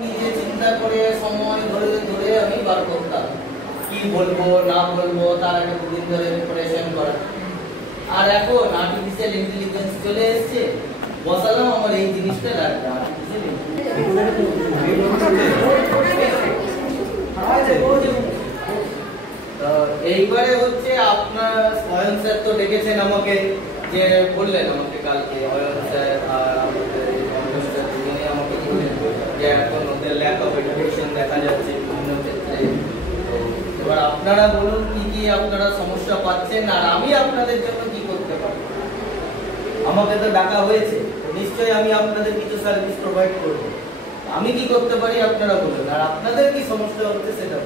নিজে চিন্তা করে সময় ধরে ধরে আমি বার করতাম কি বলবো না বলবো, তার আগে দুদিন ধরে প্রিপারেশন করা। আর এখন আর্টিফিশিয়াল ইন্টেলিজেন্স চলে এসেছে, বসালাম আমার এই জিনিসটা লাগবে আর্টিফিশিয়াল তো এইবারে হচ্ছে আপনার অয়ন স্যার তো ডেকেছেন আমাকে, যে বললেন আমাকে কালকে অয়ন স্যার আর আমাদের আমাকে বললেন যে এখন ওদের ল্যাক অফ এডুকেশন দেখা যাচ্ছে বিভিন্ন ক্ষেত্রে। তো এবার আপনারা বলুন কি কি আপনারা সমস্যা পাচ্ছেন আর আমি আপনাদের জন্য কি করতে পারি। আমাকে তো ডাকা হয়েছে, নিশ্চয়ই আমি আপনাদের কিছু সার্ভিস প্রোভাইড করব। আমি কি করতে পারি আপনারা বলুন, আর আপনাদের কি সমস্যা হচ্ছে সেটা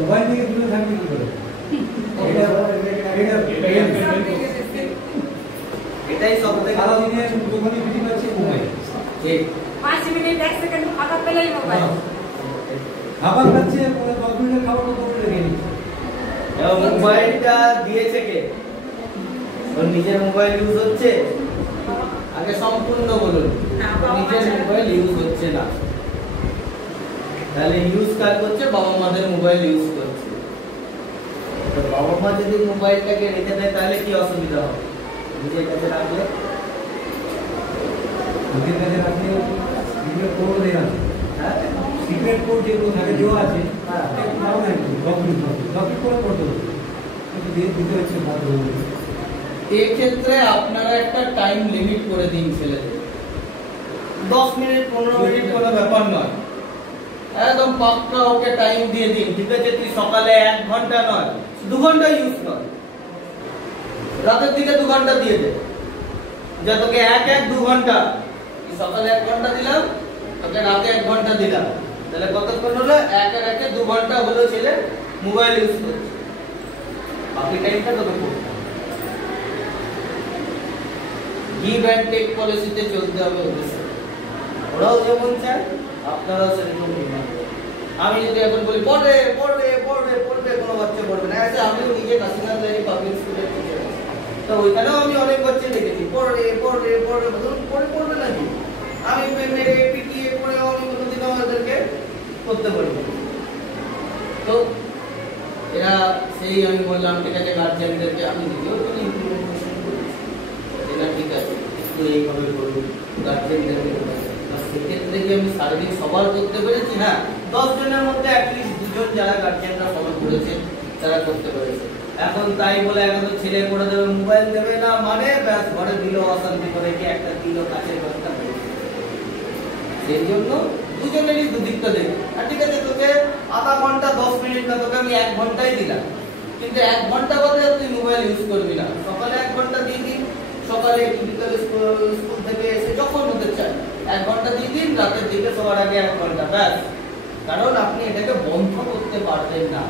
মোবাইল থেকে দূরে থাকবে কি করে? এটাই সব থেকে সারা দিনে দোকানে বিক্রি করছে মোবাইল। ঠিক 5 মিনিট 1 সেকেন্ড খাবার পেলেই মোবাইল। খাবার খাচ্ছে, পরে 10 মিনিটের খাবার তো করে রেখে দিচ্ছে। মোবাইলটা দিয়েছে কে? ওর নিজের মোবাইল ইউজ হচ্ছে? আগে সম্পূর্ণ বলুন। নিজের মোবাইল ইউজ হচ্ছে না, তাহলে ইউজ কার করছে? বাবা মাদের মোবাইল ইউজ করছে। তো বাবা মা যদি মোবাইলটাকে রেখে দেয় তাহলে কি অসুবিধা হবে? নিজের কাছে রাখলে নিজের কাছে রাখলে সিক্রেট কোড দেওয়া আছে। হ্যাঁ, সিক্রেট কোড যেগুলো থাকে দেওয়া আছে, হ্যাঁ, তাও না একটু কপি করে করতে হবে, কিন্তু দিতে হচ্ছে বাধ্য হয়ে। এই ক্ষেত্রে আপনারা একটা টাইম লিমিট করে দিন ছেলেদের। 10 মিনিট 15 মিনিট কোনো ব্যাপার নয়, একদম পাক্কা ওকে টাইম দিয়ে দিন। ঠিক আছে, তুই সকালে 1 ঘন্টা নয় 2 ঘন্টা ইউজ কর, রাতের দিকে 2 ঘন্টা দিয়ে দে। যা তোকে 2 ঘন্টা, সকালে 1 ঘন্টা দিলাম, তোকে রাতে 1 ঘন্টা দিলাম, তাহলে কতক্ষণ হলো? 2 ঘন্টা হলো ছেলে মোবাইল ইউজ করছে। বাকি টাইমটা তোকে পড়তে হবে। গিভ অ্যান্ড টেক পলিসিতে চলতে হবে ওদের সাথে। ওরাও যেমন চায় আপনারাও সেরকম ডিমান্ড করুন। আমি যদি এখন বলি পড়বে পড়বে পড়বে পড়বে, কোনো বাচ্চা পড়বে না। আচ্ছা, আমিও নিজে কাশিনাথ লাইনি পাবলিক স্কুলের টিচার, তো ওইখানেও আমি অনেক বাচ্চা দেখেছি পড়বে পড়বে পড়বে, বলুন পড়বে নাকি? আমি মেরে পিটিয়ে পড়ে আমি কোনোদিনও ওদেরকে করতে পারবো না। তো এরা সেই আমি বললাম ঠিক আছে, গার্জিয়ানদেরকে আমি নিজেও তো ইমপ্লিমেন্টেশন করেছি, এটা ঠিক আছে একটু এইভাবে করুন গার্জিয়ানদেরকে। সেক্ষেত্রে কি আমি সার্ভিস সবার করতে পেরেছি? হ্যাঁ, 10 জনের মধ্যে অ্যাটলিস্ট 2 জন যারা গার্জিয়ানরা ফলো করেছে তারা করতে পেরেছে। এখন তাই বলে এখন তো ছেলে করে দেবে, মোবাইল দেবে না মানে ব্যাস ঘরে দিল অশান্তি করে, কি একটা দিল কাছের ব্যবস্থা করে। সেই জন্য দুজনেরই দুদিকটা দেখবে। আর ঠিক আছে, তোকে আধা ঘন্টা 10 মিনিট না, তোকে আমি 1 ঘন্টাই দিলাম, কিন্তু 1 ঘন্টা বাদে তুই মোবাইল ইউজ করবি না। সকালে 1 ঘন্টা দিয়ে দিন, সকালে বিকালে স্কুল থেকে এসে যখন হতে চায় 1 ঘন্টা দিয়ে দিন, রাতের দিকে সবার আগে 1 ঘন্টা, ব্যাস। কারণ আপনি এটাকে বন্ধ করতে পারবেন না।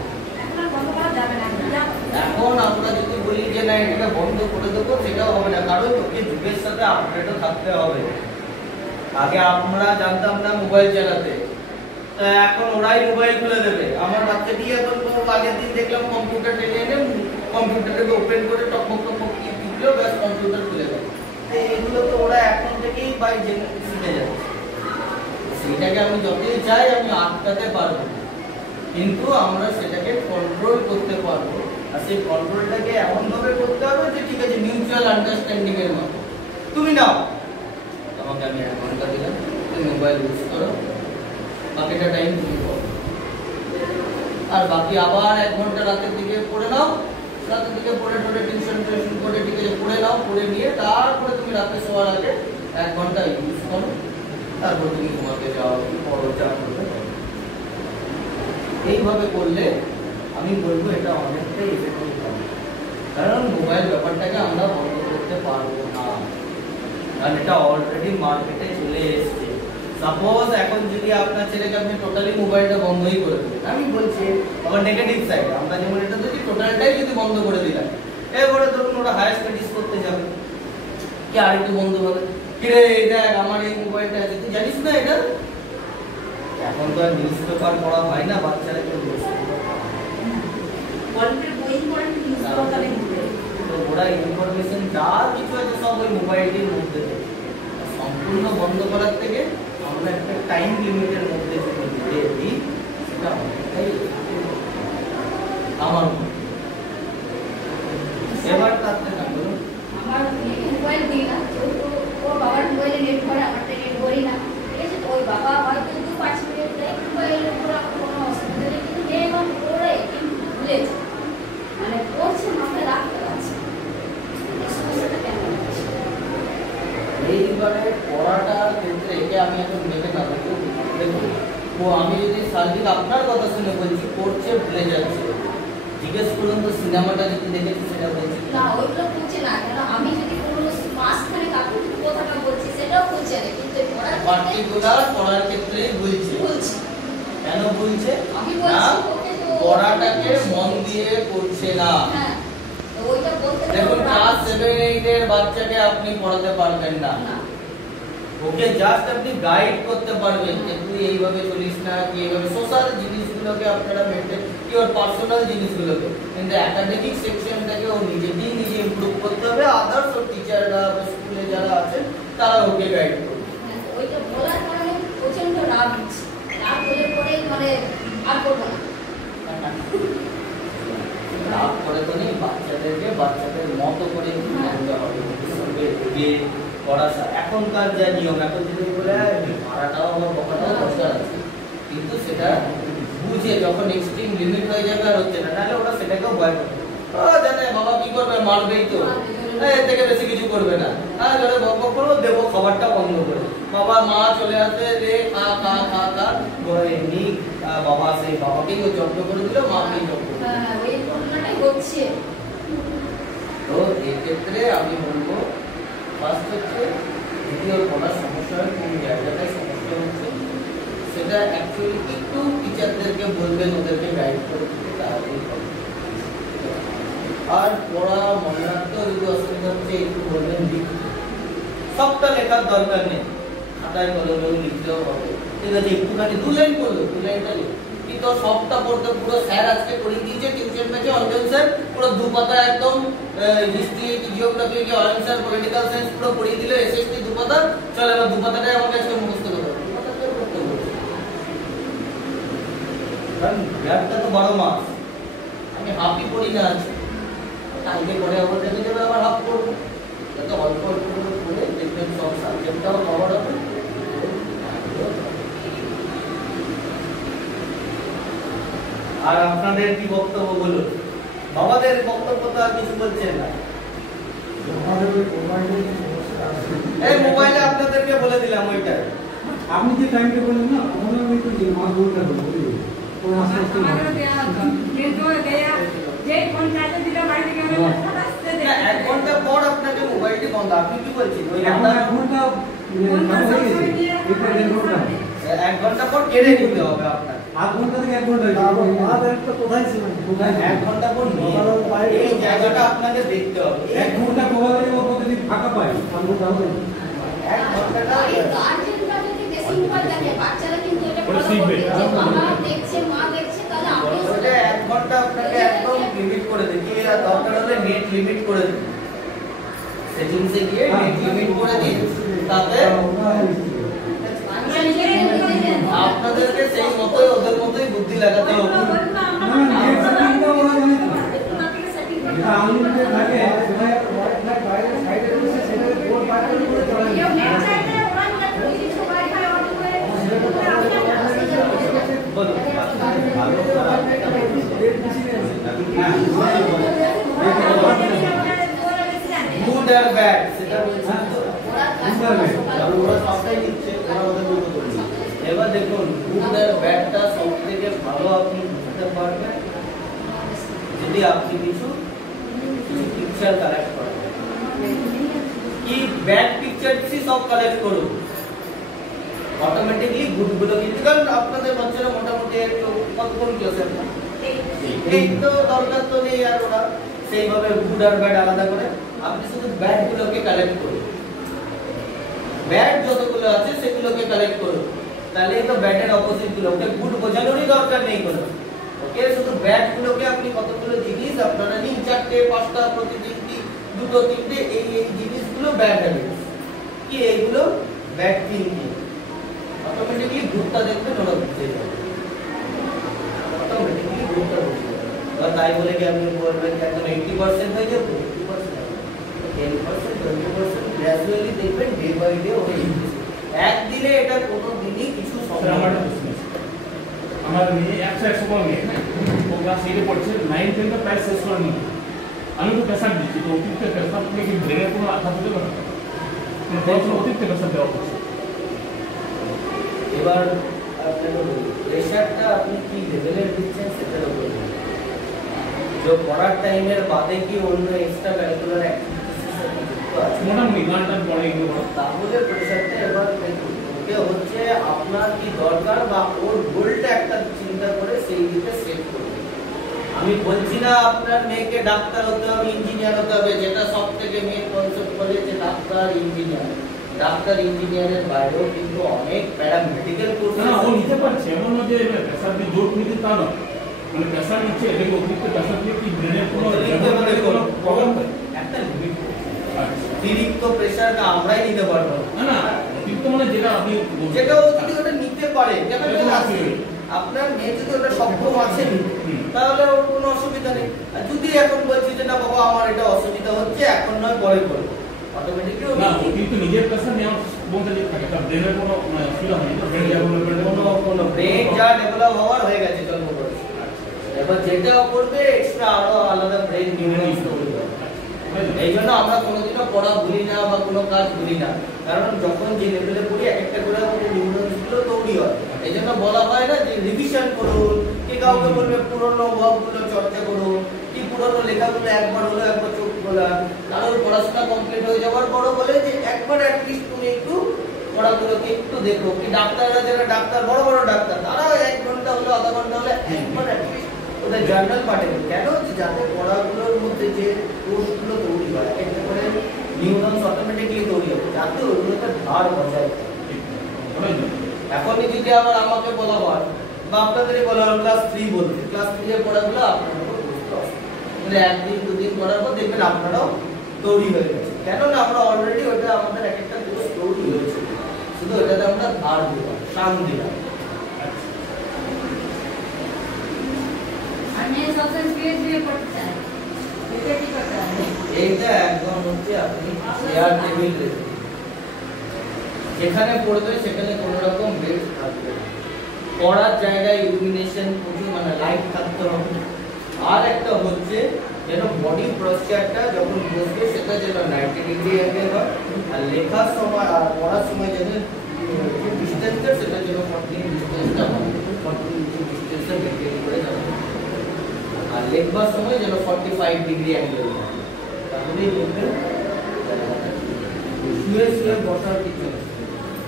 এখন আমরা যদি বলি যে না এটাকে বন্ধ করে দেবো, সেটাও হবে না, কারণ তোকে যুগের সাথে আপডেটও থাকতে হবে। আগে আমরা জানতাম না মোবাইল চালাতে, এখন ওরাই মোবাইল খুলে দেবে। আমার বাচ্চাটি এখন আগের দিন দেখলাম কম্পিউটার টেনে এনে কম্পিউটারটাকে ওপেন করে টকমক টকমক কি টিপলো, ব্যাস কম্পিউটার খুলে দেবে। এগুলো তো ওরা এখন থেকেই বাই শিখে যাচ্ছে। সেটাকে আমি যতই চাই আমি আটকাতে পারবো, কিন্তু আমরা সেটাকে কন্ট্রোল করতে পারবো। আর সেই কন্ট্রোলটাকে এমন ভাবে করতে হবে যে ঠিক আছে, মিউচুয়াল আন্ডারস্ট্যান্ডিং এর মতো। তুমি নাও, তোমাকে আমি 1 ঘন্টা দিলাম, তুমি মোবাইল ইউজ করো, বাকিটা টাইম তুমি করো, আর বাকি আবার 1 ঘন্টা রাতের দিকে পড়ে নাও। রাতের দিকে পড়ে টোরে টিউশন করে ঠিক আছে পড়ে নাও, পড়ে নিয়ে তারপরে তুমি রাতে শোয়ার আগে 1 ঘন্টা ইউজ করো, তারপর তুমি ঘুমাতে যাও, পড়ো, যা করবে। এইভাবে করলে আমি বলবো এটা অনেকটাই ইফেক্টিভ হবে। কারণ মোবাইল ব্যাপারটাকে আমরা বন্ধ করতে পারবো না, কারণ এটা অলরেডি মার্কেটে চলে এসেছে। সাপোজ এখন যদি আপনার ছেলেকে আপনি টোটালি মোবাইলটা বন্ধই করে দেবেন, আমি বলছি আবার নেগেটিভ সাইড, আমরা যেমন এটা যদি টোটালটাই যদি বন্ধ করে দিলাম, এবারে ধরুন ওরা হায়ার স্টাডিজ করতে যাবে, কি আরেকটু বন্ধ হবে, কিরে এটা আমার এই মোবাইলটা আছে, তুই জানিস না এটা? এখন তো আর নিউজ পেপার পড়া হয় না, বাচ্চারা কেউ বসে তো ওরা ইনফরমেশন যা কিছু আছে সব ওই মোবাইলটির মধ্যে। সম্পূর্ণ বন্ধ করার থেকে আমরা একটা টাইম লিমিটের মধ্যে ও আমি যদি সার্বিক আপনার কথা শুনে বলছি পড়ছে ভুলে যাচ্ছে, জিজ্ঞেস করুন তো সিনেমাটা যদি দেখেছি সেটা বলছি না ওইগুলো বুঝছে না, কেন আমি যদি কোনো মাঝখানে কাকুর কথাটা বলছি সেটাও বুঝছে না, কিন্তু এই পড়ার ক্ষেত্রে পার্টিকুলার পড়ার ক্ষেত্রে বলছে। বলছি। কেন বলছে? আমি না বলছি ওকে তো পড়াটাকে মন দিয়ে পড়ছে না। হ্যাঁ তো ওইটা বলতে দেখুন ক্লাস 7 8 এর বাচ্চাকে আপনি পড়াতে পারবেন না, না ওকে জাস্ট আপনি গাইড করতে পারবেন যে তুই এইভাবে চলিস না, কি এইভাবে সোশ্যাল জিনিসগুলোকে আপনারা মেনটেন কি ওর পার্সোনাল জিনিসগুলোকে, কিন্তু একাডেমিক সেকশনটাকে ও নিজেই নিজে ইমপ্রুভ করতে হবে, আদার্স ওর টিচাররা বা স্কুলে যারা আছেন তারা ওকে গাইড করবে। ওইটা বলার কারণে প্রচন্ড রাগ হচ্ছে, রাগ হলে পরে মানে আর করবো না। রাগ করে তো নেই, বাচ্চাদেরকে বাচ্চাদের মতো করে মানতে হবে, সঙ্গে যে পড়াশা এখনকার যা নিয়ম, এখন যদি বলে ভাড়াটাও আমার বকাটাও দরকার আছে, কিন্তু সেটা বুঝে যখন এক্সট্রিম লিমিট হয়ে যাবে আর হচ্ছে না, নাহলে ওরা সেটাকেও ভয় করে। ও জানে বাবা কি করবে, মারবেই তো, এর থেকে বেশি কিছু করবে না, হ্যাঁ ধরে বক করবো, দেবো খাবারটা বন্ধ করে, বাবা মা চলে আসে রে খা খা খা খা, এমনি বাবা সেই বাবাকেই ও জব্দ করে দিল, মাকেই জব্দ করে দিল। হ্যাঁ ওই ঘটনাটাই হচ্ছে। তো এক্ষেত্রে আমি বলবো ফার্স্ট হচ্ছে যদি ওর পড়ার সমস্যা হয়, কোন জায়গাটায় সমস্যা হচ্ছে সেটা অ্যাকচুয়ালি একটু টিচারদেরকে বলবেন, ওদেরকে গাইড করে দিতে তাড়াতাড়ি হবে। আর পড়া মনে রাখতে যদি অসুবিধা হচ্ছে একটু বলবেন লিখতে, সবটা লেখার দরকার নেই, খাতায় কলমেও লিখলেও হবে, ঠিক আছে একটুখানি 2 লাইন করলো, 2 লাইনটা লিখ, কিন্তু সবটা পড়তে পুরো স্যার আজকে পড়িয়ে দিয়েছে টিউশন ব্যাচে অঞ্জন স্যার, পুরো 2 পাতা একদম হিস্ট্রি জিওগ্রাফি কি অরেঞ্জ স্যার পলিটিক্যাল সায়েন্স পুরো পড়িয়ে দিল, এসএসটি 2 পাতা, চলে এবার 2 পাতাটাই আমাকে আজকে মুখস্থ করতে হবে, 2 পাতা করে করতে হবে, কারণ গ্রাফটা তো 12 মাস, আমি হাফই পড়ি না আজকে, কালকে পরে আবার দেখে যাবে আবার হাফ পড়বো, যাতে অল্প অল্প করে পড়ে দেখবেন সব সাবজেক্টটাও কভার হবে। আর আপনাদের কি বক্তব্য বলুন, বাবাদের বক্তব্য তো আর কিছু বলছেন না, এই মোবাইলে আপনাদেরকে বলে দিলাম ওইটা, আপনি যে টাইমটা বললেন না ওখানে আমি তো যে মাস বলতে হবে ও আস্তে আস্তে আমারও দেয়া আছে। কিন্তু দেয়া যে ফোন চাইতে দিলে বাড়ি থেকে আমি আসতে না, দেয়। 1 ঘন্টা পর আপনাকে মোবাইলটি বন্ধ, আপনি কি বলছেন ওই এখন ঘন্টা 1 ঘন্টা চালু হয়ে গেছে, এটা 1.5 ঘন্টা 1 ঘন্টা পর কেড়ে নিতে হবে আপনার, 8 ঘন্টা থেকে 1 ঘন্টা কোথায় ছিল কোথায় 1 ঘন্টা পর নিয়ে এই জায়গাটা আপনাকে দেখতে হবে, 1 ঘন্টা মোবাইলে ও প্রতিদিন ফাঁকা পায় 1 ঘন্টা হবে 1 ঘন্টাটা বাড়ির গার্জেনরা যদি বেশি মোবাইল দেখে বাচ্চারা কিন্তু এটা ওরা ফলো শিখবে। করবে যে বাবা দেখছে মা দেখছে, তাহলে আমিও ওটা সেটা 1 ঘন্টা আপনাকে একদম লিমিট করে দিন, কি আর দরকার হলে নেট লিমিট করে দিন, সেটিংসে গিয়ে নেট লিমিট করে দিন, তাতে আপনাদেরকে সেই মতোই ওদের মতোই বুদ্ধি লাগাতে হবে। না নেট সেটিংটা ওরা জানে না, এটা আনলিমিটেড থাকে সেটা বাইরে সাইডে বসে সেটা বোর্ড পার করে চলে কেউ নেট যায়। চাইলে ওরা কিছু ওয়াইফাই অন করে বলুন, ভালো খারাপ এটা গুড আর ব্যাড সেটা বলছি তো, ওরা সবটাই দিচ্ছে, ওরা ওদের মতো করছে। এবার দেখুন গুড আর ব্যাডটা সব থেকে ভালো আপনি বুঝতে পারবেন যদি আপনি কিছু পিকচার কালেক্ট করেন, কি ব্যাড পিকচারসই সব কালেক্ট করুন, অটোমেটিকলি গুড গুলো কিন্তু, কারণ আপনাদের বাচ্চারা মোটামুটি একটু কোন ক্লাসে এই তো দরকার তো নেই আর ওরা সেইভাবে গুড আর ব্যাড আলাদা করে, আপনি শুধু ব্যাড গুলোকে কালেক্ট করুন, ব্যাড যতগুলো আছে সেগুলোকে কালেক্ট করুন, তাহলে তো ব্যাডের অপোজিট গুলো, ওকে গুড বোঝানোরই দরকার নেই কোনো, ওকে শুধু ব্যাড গুলোকে আপনি কতগুলো জিনিস আপনারা নিন, 4টে 5টা প্রতিদিন 2টো 3টে এই এই জিনিসগুলো ব্যাড হ্যাবিটস, কি এইগুলো ব্যাড থিংকিং, অটোমেটিকলি গুডটা দেখবেন ওরা বুঝে যাবে, অটোমেটিকলি গুডটা বুঝে যাবে। এবার তাই বলে কি আপনি বলবেন যে একদম 80% হয়ে যাবে, 80% 10% 20% গ্র্যাজুয়ালি দেখবেন ডে বাই ডে ওরা ইনক্রিজ, একদিনে এটা কোনো দিনই কিছু সম্ভব আমার না। আমার মেয়ে 100 করে মেয়ে, ও ক্লাস 8 পড়ছে, 9 10 তো প্রায় শেষ করে নিয়ে, আমি তো প্রেসার দিচ্ছি, তো অতিরিক্ত প্রেসার থেকে কি ব্রেনের কোনো আঘাত হতে পারে, অতিরিক্ত প্রেসার দেওয়া হচ্ছে। এবার আপনাকে বলি প্রেশারটা আপনি কি লেভেলের দিচ্ছেন সেটার উপর जो পড়ার টাইমের বাদে কি অন্য এক্সট্রা কারিকুলার অ্যাক্টিভিটিস যুক্ত আছে মোটামুটি গানটা পড়ে এগুলো তাহলে প্রেশারটা এবার ওকে হচ্ছে আপনার কি দরকার বা ওর গোলটা একটা চিন্তা করে সেই দিকে সেট করুন। আমি বলছি না আপনার মেয়েকে ডাক্তার হতে হবে ইঞ্জিনিয়ার হতে হবে, যেটা সবথেকে মেইন কনসেপ্ট বলে যে ডাক্তার ইঞ্জিনিয়ার। ডাক্তার ইঞ্জিনিয়ারের বাইরেও কিন্তু অনেক প্যারামেডিক্যাল কোর্স না ও নিতে পারছে, এমন নয় যে প্রেসার দিয়ে জোর নিতে তা নয়, মানে প্রেসার নিচ্ছে এটাকে অতিরিক্ত প্রেসার দিয়ে কি ব্রেনের কোনো প্রবলেম হয় একটা লিমিট। অতিরিক্ত প্রেসারটা আমরাই নিতে পারবো না না অতিরিক্ত মানে যেটা আপনি যেটা ও যদি ওটা নিতে পারে আপনার মেয়ে যদি ওটা সক্ষম আছে তাহলে ওর কোনো অসুবিধা নেই। আর যদি এখন বলছি যে না বাবা আমার এটা অসুবিধা হচ্ছে এখন নয় পরে করবো অটোমেটিক্যালি না কিন্তু নিজের প্রেসার নিয়ে বলতে যে থাকে তার ব্রেনের কোনো অসুবিধা হয় না, ব্রেন ডেভেলপমেন্ট কোনো ব্রেন যা ডেভেলপ হওয়ার হয়ে গেছে জন্ম করে। এবার যেটা করবে এক্সট্রা আরো আলাদা ব্রেন নিউরনস তৈরি হবে। এই জন্য আমরা কোনোদিনও পড়া ভুলি না বা কোনো কাজ ভুলি না, কারণ যখন যে লেভেলে পড়ি এক একটা করে নিউরনস গুলো তৈরি হয়। এই জন্য বলা হয় না যে রিভিশন করুন, কি কাউকে বলবে পুরনো ওয়ার্কগুলো চর্চা করুন, কি পুরনো লেখাগুলো একবার হলো একবার চোখ খোলা। কারণ পড়াশোনা কমপ্লিট হয়ে যাওয়ার পর বলে যে একবার অ্যাটলিস্ট তুমি একটু পড়াগুলোকে একটু দেখো। কি ডাক্তাররা যারা ডাক্তার বড় বড় ডাক্তার তারাও 1 ঘন্টা হলো আধা ঘন্টা হলে একবার অ্যাটলিস্ট ওদের জার্নাল পাঠে কেন যাতে পড়াগুলোর মধ্যে যে কোর্সগুলো তৈরি হয় একটা করে নিউরনস অটোমেটিক্যালি তৈরি হবে, যাতে ওগুলোতে ধার বজায় থাকে। এখনই যদি আবার আমাকে বলা হয় বা আপনাদেরই বলা হলো ক্লাস 3 বলতে, ক্লাস 3 এর পড়াগুলো আপনাদের উপর বুঝতে হবে। তাহলে একদিন দুদিন পড়ার পর দেখবেন আপনারাও তৈরি হয়ে গেছে, কেননা আমরা অলরেডি ওটা আমাদের এক একটা কোর্স তৈরি হয়েছে, শুধু ওটাতে আমরা ধার দিলাম, টান দিলাম। এইটা একদম হচ্ছে আপনি চেয়ার টেবিল যেখানে পড়বে সেখানে কোনো রকম বেড থাকবে, পড়ার জায়গায় ইলুমিনেশন প্রচুর মানে লাইট থাকতে হবে। আর একটা হচ্ছে যেন বডি পশ্চারটা যখন বসবে সেটা যেন 90 ডিগ্রি অ্যাঙ্গেল হয়, আর লেখার সময় আর পড়ার সময় যেন ডিসটেন্সটা সেটা যেন 40 ডিসটেন্সটা হয়, 40 ডিসটেন্সটা মেনটেন করে যাবে। আর লেখবার সময় যেন 45 ডিগ্রি অ্যাঙ্গেল হয়, তাহলেই বলতে শুয়ে শুয়ে বসার কিছু নেই।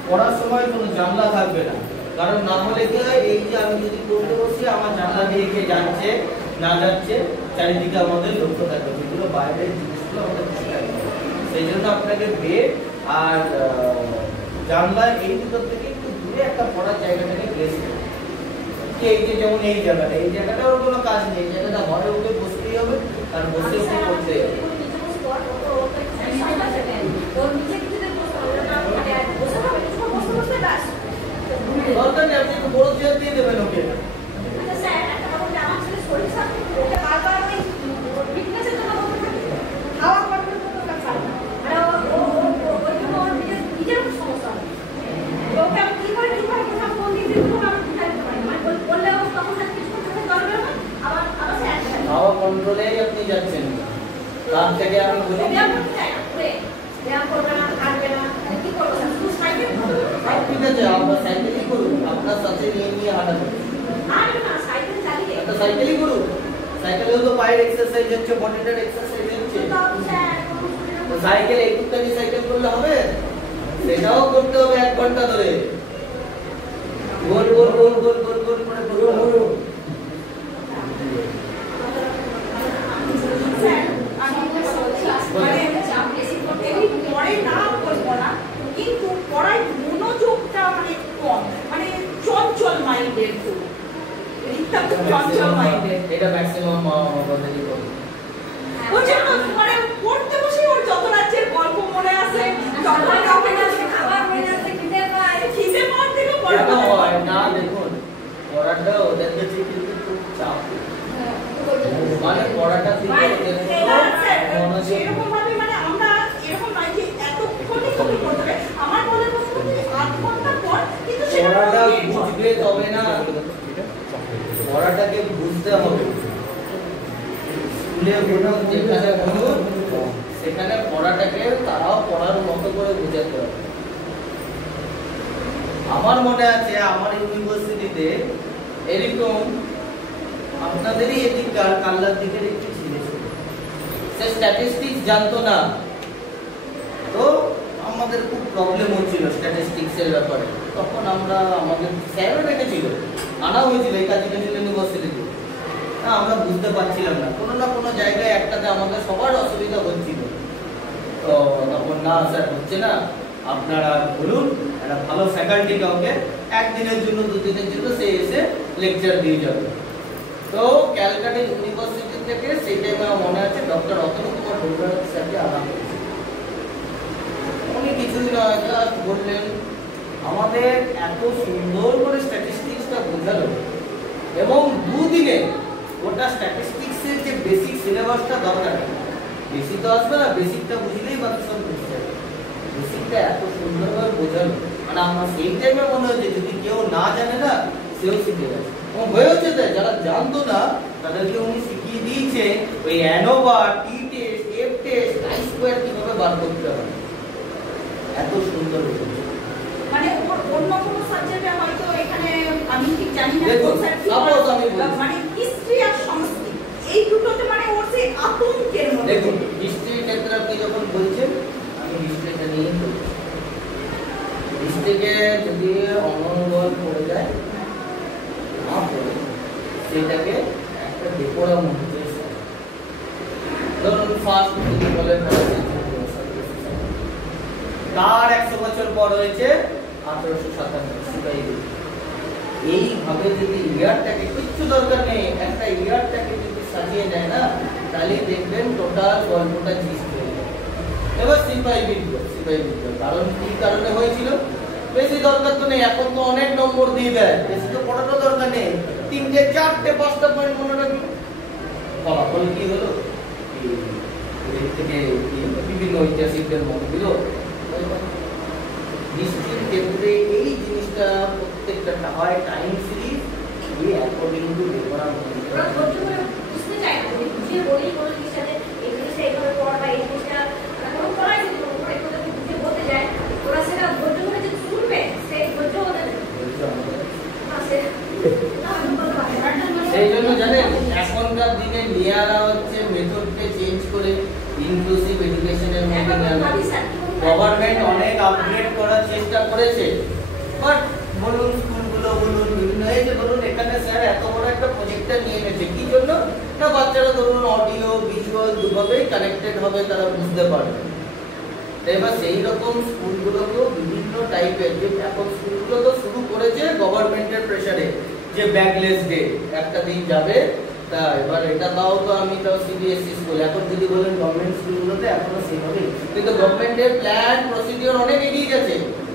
পড়ার সময় কোনো জানলা থাকবে না, কারণ না হলে কি হয় এই যে আমি যদি পড়তে বসি আমার জানলা দিয়ে কে যাচ্ছে না যাচ্ছে চারিদিকে আমাদের লক্ষ্য থাকবে, যেগুলো বাইরের জিনিসগুলো আমাদের বুঝতে হবে। সেই জন্য আপনাকে বেড আর জানলা এই দুটো থেকে একটু দূরে একটা পড়ার জায়গাটাকে প্লেস করতে হবে। এই যে যেমন এই জায়গাটা ওর কোনো কাজ নেই, এই জায়গাটা ঘরে উঠে বসতেই হবে আর বসে উঠে পড়তেই হবে। দরকার নেই, আপনি একটু বড় চেয়ার দিয়ে দেবেন ওকে। খাওয়া কন্ট্রোলেই আপনি যাচ্ছেন, তার থেকে আমি বলি ঠিক আছে আপনার সাইকেলই করুন, আপনার সাথে নিয়ে হাঁটা করুন, একটা সাইকেলই করুন। সাইকেলেও তো পায়ের এক্সারসাইজ হচ্ছে, বডিটার এক্সারসাইজ হচ্ছে। তো সাইকেল একটুখানি সাইকেল করলে হবে, সেটাও করতে হবে 1 ঘন্টা ধরে গোল গোল গোল গোল গোল গোল করে করুন। কিন্তু পড়ায় মনোযোগটা মানে কম, মানে চঞ্চল মাইন্ডের, চঞ্চল মাইন্ডের। এটা ম্যাক্সিমাম বদলি করে ওই জন্য মানে পড়তে বসে ওর যত রাজ্যের গল্প মনে আসে, যত খাবার মনে আসে, খিদে পাওয়ার থেকে গল্প হয় না। দেখুন পড়াটা ওদের কাছে কিন্তু খুব চাপ, মানে পড়াটা সেরকম ভাবে মানে আমরা এরকম নয় যে এতক্ষণই তুমি করতে হবে, আমার মনে হচ্ছে 8 ঘন্টা পর, কিন্তু পড়াটা বুঝবে তবে না, পড়াটাকে বুঝতে হবে। স্কুলে কোনো যেখানে বলুন সেখানে পড়াটাকে তারাও পড়ার মতো করে বোঝাতে হবে। আমার মনে আছে আমার ইউনিভার্সিটিতে এরকম আপনাদেরই এদিককার কাল্লার দিকের একটি ছেলে ছিল, সে স্ট্যাটিস্টিক্স জানতো না, তো আমাদের খুব প্রবলেম হচ্ছিল স্ট্যাটিস্টিক্সের ব্যাপারে। তখন আমরা আমাদের স্যারও ডেকেছিল, আনা হয়েছিল এই কাজিকাজিল ইউনিভার্সিটিতে। আমরা বুঝতে পারছিলাম না, কোনো না কোনো জায়গায় একটাতে আমাদের সবার অসুবিধা হচ্ছিল। তো তখন না স্যার হচ্ছে না, আপনারা বলুন একটা ভালো ফ্যাকাল্টি কাউকে, একদিনের জন্য দুদিনের জন্য সে এসে লেকচার দিয়ে যাবে। তো ক্যালকাটা ইউনিভার্সিটি থেকে সেই টাইমে আমার মনে আছে ডক্টর অতনু কুমার ডোগরা স্যারকে আনা হয়েছে। উনি কিছুই নয়, জাস্ট বললেন, আমাদের এত সুন্দর করে স্ট্যাটিস্টিক্সটা বোঝালো এবং দুদিনে ওটা স্ট্যাটিস্টিক্সের যে বেসিক সিলেবাসটা দরকার, বেসিক তো আসবে না, বেসিকটা বুঝলেই বাকি সব বুঝতে যাবে। বেসিকটা এত সুন্দরভাবে বোঝালো, মানে আমার সেই টাইমে মনে হচ্ছে যদি কেউ না জানে না সেও শিখে গেছে। এবং হয়েছে তাই, যারা জানতো না তাদেরকে উনি শিখিয়ে দিয়েছে ওই ANOVA, T test, F test, I square কিভাবে বার করতে হবে, এত সুন্দর হয়েছে। মানে ওর অন্য কোনো সাবজেক্টে হয়তো এখানে আমি ঠিক জানি না দেখুন, কোন সাবজেক্ট, suppose আমি বলছি। মানে হিস্ট্রি আর সংস্কৃত এই দুটোতে মানে ওর সেই আতঙ্কের মধ্যে। দেখুন হিস্ট্রির ক্ষেত্রে আপনি যখন বলছেন, আমি হিস্ট্রিটা নিয়ে বলছি। হিস্ট্রিকে যদি অনর্গল পড়ে যায় না পড়ে, সেটাকে একটা বেপরা মুহূর্তে ধরুন ফার্স্ট যদি বলেন তার 100 বছর পর হয়েছে 1857। এইভাবে যদি ইয়ারটাকে কিচ্ছু দরকার নেই, একটা ইয়ারটাকে যদি সাজিয়ে নেয় না, তাহলে দেখবেন টোটাল গল্পটা জিস্ট হয়ে যায়। এবার সিপাহী বিদ্রোহ, কারণ কি কারণে হয়েছিল, বেশি দরকার তো নেই, এখন তো অনেক নম্বর দিয়ে দেয়, বেশি তো পড়ানোর দরকার নেই, 3টে 4টে 5টা পয়েন্ট মনে রাখবেন। ফলাফল কি হলো, এর থেকে বিভিন্ন ঐতিহাসিকদের মনে দিল। হিস্ট্রির ক্ষেত্রে এই জিনিসটা প্রত্যেকটা হয় টাইম সিরিজ অ্যাকর্ডিং টু ওরা ধৈর্য করে বুঝতে চায় না, যদি বুঝিয়ে বলি কোনো জিনিসটাতে এই জিনিসটা এইভাবে পড় বা এই জিনিসটা কোনো পড়াই যদি ওরা একটু বুঝিয়ে বলতে যায়, ওরা সেটা ধৈর্য করে যে শুনবে সেই ধৈর্য ওদের সেই জন্য জানেন এখনকার দিনে নিয়ে আনা হচ্ছে মেথডকে চেঞ্জ করে ইনক্লুসিভ এডুকেশনের মধ্যে নিয়ে আনা। গভর্নমেন্ট অনেক আপগ্রেড করার চেষ্টা করেছে, বাট বলুন স্কুলগুলো বলুন বিভিন্ন এই যে বলুন এখানে স্যার এত বড় একটা প্রজেক্টটা নিয়ে এনেছে কি জন্য না, বাচ্চারা ধরুন অডিও ভিজুয়াল দুভাবেই কানেক্টেড হবে, তারা বুঝতে পারবে। এবার সেই রকম স্কুলগুলোকেও বিভিন্ন টাইপের, যে এখন স্কুলগুলো তো শুরু করেছে গভর্নমেন্টের প্রেসারে যে ব্যাগলেস ডে একটা দিন যাবে, তা এবার এটা তাও তো আমি তাও সিবিএসই স্কুল, এখন যদি বলেন গভর্নমেন্ট স্কুলগুলোতে এখনো সেভাবেই, কিন্তু গভর্নমেন্টের প্ল্যান প্রসিডিওর অনেক এগিয়ে গেছে।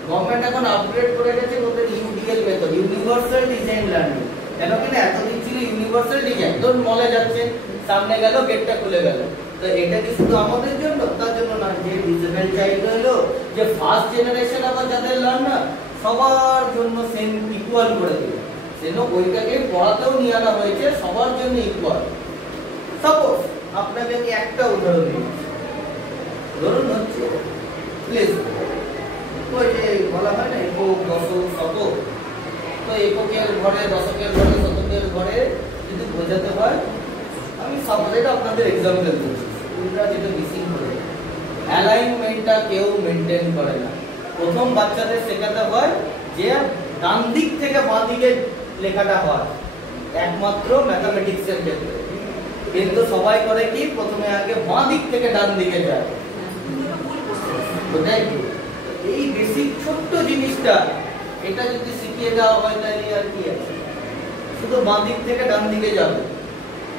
গভর্নমেন্ট এখন আপগ্রেড করে গেছে ওদের UDL method, universal design learning. কেন কিনা এতদিন ছিল ইউনিভার্সাল ডিজাইন, ধরুন মলে যাচ্ছে, সামনে গেল গেটটা খুলে গেল, তো এটা কি শুধু আমাদের জন্য, তার জন্য না, যে ডিজেবল চাইল্ড হলো, যে ফার্স্ট জেনারেশন আবার যাদের লার্নার সবার জন্য সেম ইকুয়াল করে দিল, সেজন্য ওইটাকে পড়াতেও নিয়ে আনা হয়েছে সবার জন্য ইকুয়াল। সাপোজ আপনাকে আমি একটা উদাহরণ দিই, ধরুন হচ্ছে প্লিজ ওই যে বলা হয় না একক দশক শতক, তো এককের ঘরে দশকের ঘরে শতকের ঘরে যদি বোঝাতে হয়, আমি সাপোজটা আপনাদের এক্সাম্পল দিচ্ছি, স্কুলটা যেটা মিসিং করে অ্যালাইনমেন্টটা কেউ মেনটেন করে না। প্রথম বাচ্চাদের শেখাতে হয় যে ডান দিক থেকে বাঁ দিকে লেখাটা হয়, একমাত্র ম্যাথামেটিক্সের ক্ষেত্রে, কিন্তু সবাই করে কি প্রথমে আগে বাঁ দিক থেকে ডান দিকে যায়। এই বেসিক ছোট্ট জিনিসটা এটা যদি শিখিয়ে দেওয়া হয় তাহলে আর কি আছে, শুধু বাঁ দিক থেকে ডান দিকে যাবে।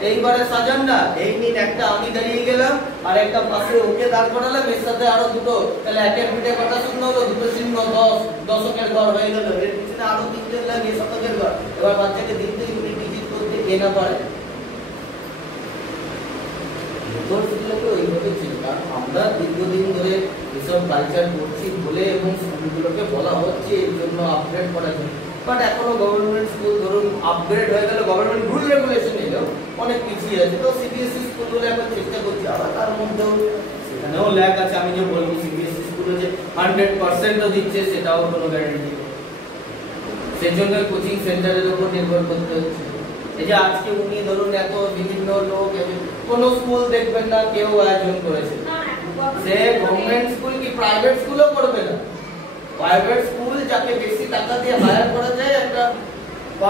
এইবারে সাজান না, এই নিন একটা আমি দাঁড়িয়ে গেলাম আর একটা পাশে ওকে দাঁড় করালাম, এর সাথে আরো দুটো, তাহলে একের পিঠে কথা শূন্য হলো, দুটো চিহ্ন 10, দশকের ঘর হয়ে গেল, এর পিছনে আরো তিনটে লাগিয়ে শতকের ঘর। এবার বাচ্চাকে দিতে ইউনিট ডিজিট করতে কে না পারে, ওইভাবে ছিল। কারণ আমরা দীর্ঘদিন ধরে এসব কালচার করছি বলে এবং স্কুলগুলোকে বলা হচ্ছে এর জন্য আপগ্রেড করার জন্য, বাট এখনো গভর্নমেন্ট স্কুল ধরুন আপগ্রেড হয়ে গেল, গভর্নমেন্ট রুল রেগুলেশন এলেও অনেক পিছিয়ে আছে। তো সিবিএসই স্কুলগুলো এখন চেষ্টা করছি, আবার তার মধ্যেও সেখানেও ল্যাক আছে। আমি যে বলবো সিবিএসই স্কুলে যে 100% দিচ্ছে সেটাও কোনো গ্যারান্টি নেই, সেজন্য কোচিং সেন্টারের উপর নির্ভর করতে হচ্ছে। এই যে আজকে উনি ধরুন এত বিভিন্ন লোক, কোন স্কুল দেখবেন না কেউ আয়োজন করেছে, সে গভর্নমেন্ট স্কুল কি প্রাইভেট স্কুলও করবে না। প্রাইভেট স্কুল যাকে বেশি টাকা দিয়ে হায়ার করা যায়, একটা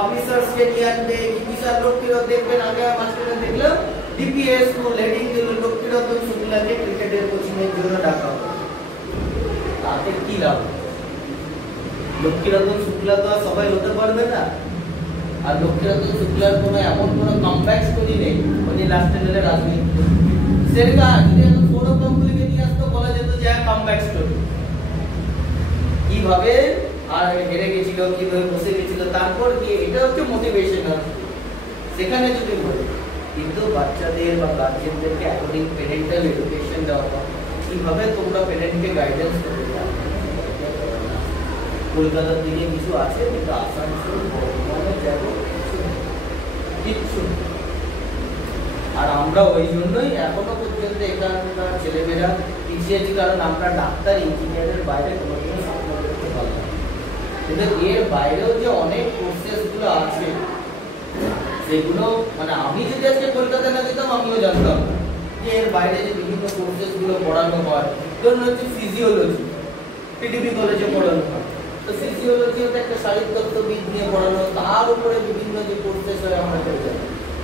অফিসারসকে নিয়ে আনবে, অফিসার লোকটিরও দেখবেন। আগে মাঝখানে দেখলাম ডিপিএস স্কুল হেডিং দিল লোকটিরতন শুক্লাকে ক্রিকেটের কোচিং এর জন্য ডাকা হবে। তাতে কি লাভ? লক্ষ্মীরতন শুক্লা তো আর সবাই হতে পারবে না। আর লক্ষ্মীরতন শুক্লার কোনো এমন কোনো কামব্যাক স্টোরি নেই উনি লাস্টে গেলে রাজনীতি সেটা যদি এখন কোনো কোম্পানিকে নিয়ে আসতো বলা যেত যে কামব্যাক স্টোরি, কিভাবে আর হেরে গেছিল, কিভাবে বসে গেছিল, তারপর কি এটা হচ্ছে মোটিভেশনাল, সেখানে যদি বলে। কিন্তু বাচ্চাদের বা গার্জিয়ানদেরকে অ্যাকর্ডিং প্যারেন্টাল এডুকেশন দেওয়া হয়, কিভাবে তোমরা প্যারেন্টকে গাইডেন্স করবে। কলকাতার দিকে কিছু আছে কিন্তু আসানসোল বর্ধমানে যাবো কিচ্ছু। আর আমরা ওই জন্যই এখনো পর্যন্ত এখানকার ছেলেমেয়েরা পিছিয়েছি, কারণ আমরা ডাক্তার ইঞ্জিনিয়ারের বাইরে কোনোদিনও স্বপ্ন দেখতে পারলাম। কিন্তু এর বাইরেও যে অনেক কোর্সেস গুলো আছে সেগুলো মানে আমি যদি আজকে কলকাতা না যেতাম আমিও জানতাম যে এর বাইরে যে বিভিন্ন কোর্সেস গুলো পড়ানো হয়। ধরুন হচ্ছে ফিজিওলজি, পিডিবি কলেজে পড়ানো হয়, তো ফিজিওলজি হচ্ছে একটা শারীরতত্ত্ববিদ নিয়ে পড়ানো, তার উপরে বিভিন্ন যে কোর্সেস হয় আমরা জানি।